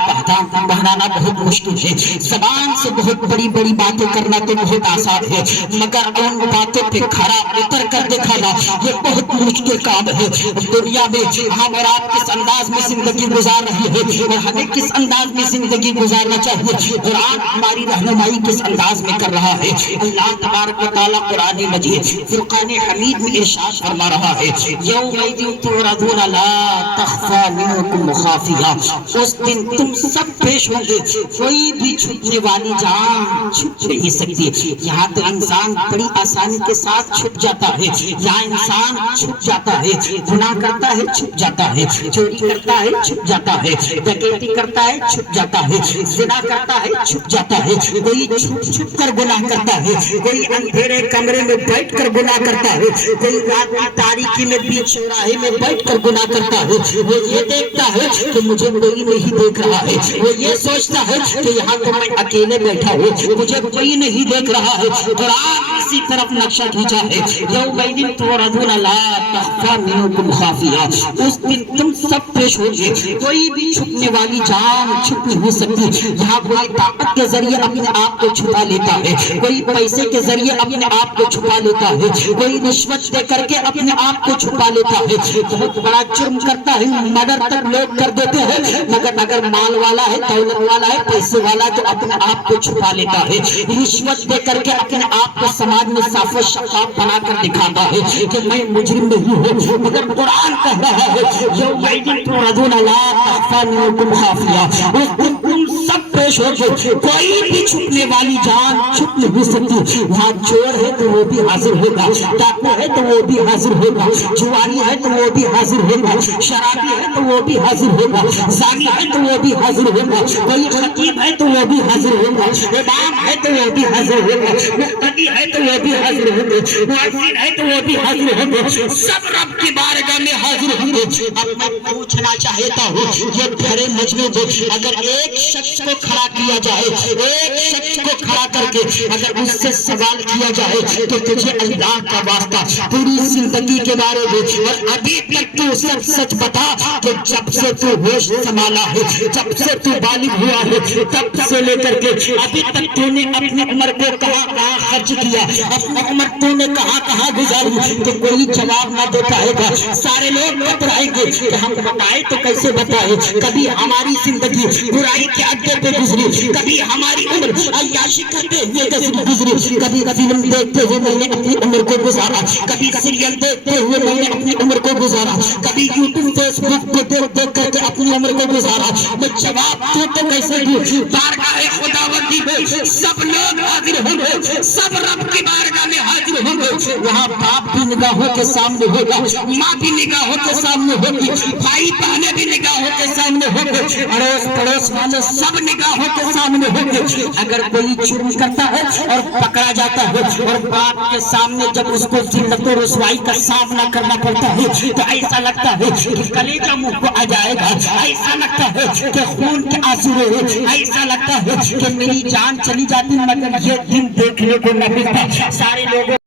پہنانا بہت مشکل ہے۔ زبان سے بہت بڑی بڑی باتیں کرنا تو بہت آسان ہے، مگر ان باتوں پہ کھڑا اتر کر دکھانا یہ بہت مشکل کام ہے۔ دنیا میں ہم اور آپ کس انداز میں زندگی گزار رہے ہیں اور ہمیں کس انداز میں زندگی گزارنا چاہیے، قرآن ہماری رہنمائی کس انداز میں کر رہا ہے۔ اللہ تبارک و تعالیٰ قرآن مجید فرقان حمید میں ارشاد فرما رہا ہے یومئذ تعرضون لا تخفی منکم خافیہ، اس دن تم سب پیش ہوں گے، کوئی بھی چھپنے والی جان چھپ نہیں سکتی۔ یہاں تو انسان بڑی آسانی کے ساتھ چھپ جاتا ہے، یہاں انسان چھپ جاتا ہے، گناہ کرتا ہے چھپ جاتا ہے، چوری کرتا ہے چھپ جاتا ہے، ڈکیتی کرتا ہے چھپ جاتا ہے، زنا کرتا ہے چھپ جاتا ہے، کوئی چھپ چھپ کر گناہ کرتا ہے، کوئی اندھیرے کمرے میں بیٹھ کر گناہ کرتا ہے، کوئی رات کی تاریکی میں بیچ چوراہے میں بیٹھ کر گناہ کرتا ہے۔ وہ یہ دیکھتا ہے کہ مجھے کوئی نہیں دیکھ رہا ہے، وہ یہ سوچتا ہے کہ یہاں تو میں اکیلے بیٹھا دیکھا ہے, تجھے کوئی نہیں دیکھ رہا ہے. قرآن اسی طرف نقشہ کھینچا ہے. یومئذ تعرضون لا تخفی منکم خافیہ, اس دن تم سب پیش ہوگے, کوئی بھی چھپنے والی جان چھپ نہیں سکتی. یہاں کوئی طاقت کے ذریعے اپنے آپ کو چھپا لیتا ہے, کوئی پیسے کے ذریعے اپنے آپ کو چھپا لیتا ہے, کوئی رشوت دے کر کے اپنے آپ کو چھپا لیتا ہے. بہت بڑا جرم کرتا ہے, مگر تک لوگ کر دیتے ہیں, مگر اگر مال والا ہے, دولت والا ہے, پیسے والا تو اپنے آپ کو چھپا لیتا ہے. رشوت دے کر کے اپنے آپ کو سماج میں صاف و شفاف بنا کر دکھاتا ہے کہ میں مجرم نہیں ہوں. مگر قرآن کہہ رہا ہے یومئذ تعرضون لا تخفی منکم خافیہ, اس دن تم سب پیش ہو گے, کوئی بھی چھپنے والی جان چھپ نہیں سکتی. وہاں چور ہے تو وہ بھی حاضر ہوگا, ڈاکو ہے تو وہ بھی حاضر ہوگا, جواری ہے تو وہ بھی حاضر ہوگا, شرابی ہے تو وہ بھی حاضر ہوگا, زانی ہے تو وہ بھی حاضر ہوگا, کوئی خطیب ہے تو وہ بھی حاضر ہوگا, امام ہے تو وہ بھی حاضر ہوگا, مقتدی ہے تو وہ بھی حاضر ہوگا, مؤذن ہے تو وہ بھی حاضر ہوگا. سب رب کی بارگاہ میں حاضر ہوں گے. اب میں پوچھنا چاہتا ہوں, یہ بھرے مجمع میں اگر ایک شخص کو کھڑا کیا جائے, ایک شخص کو کھڑا کر کے اگر اس سے سوال کیا جائے تو تجھے اللہ کا واسطہ پوری زندگی کے بارے میں اور ابھی تک تو سب سچ بتا کہ جب سے تو ہوش سنبھالا ہے, جب سے تو بالغ ہوا ہے, تب سے لے کر کے ابھی تک تو نے اپنی عمر کو کہاں کہاں خرچ کیا, اپنی عمر تو نے کہاں کہاں گزاری, تو کوئی جواب نہ دے پائے گا. سارے لوگ بتائیں گے کہ ہم بتائیں تو کیسے بتائیں, کبھی ہماری زندگی برائی کے اڈے پہ گزری, کبھی ہماری عمر عیاشی کرتے ہوئے گزری, کبھی فلم دیکھتے ہوئے میں نے اپنی عمر کو گزارا, کبھی سیریل دیکھتے ہوئے میں نے اپنی عمر کو گزارا, کبھی یوٹیوب فیس بک کو دیکھ کر کے اپنی عمر کو گزارا. میں جواب تو کیسے دوں, بارگاہ خداوندی میں سب لوگ حاضر ہوں گے, سب رب کی بارگاہ میں حاضر ہوں گے. وہاں باپ بھی نگاہوں کے سامنے ہوگا, ماں بھی نگاہوں کے سامنے ہوگی, بھائی بہنیں بھی نگاہوں کے سامنے ہوں گے, اڑوس پڑوس والے سب نگاہوں کے سامنے ہوں گے. اگر کوئی جرم کرتا ہے اور پکڑا جاتا ہے اور باپ کے سامنے جب اس کو ذلت و رسوائی کا سامنا کرنا پڑتا ہے تو ایسا لگتا ہے کہ کلیجہ منہ کو آ جائے گا, ایسا لگتا ہے کہ خون کے آنسو رہے, ایسا لگتا ہے کہ میری جان چلی جاتی, مگر یہ دن دیکھنے کو نہ ملتا. سارے لوگوں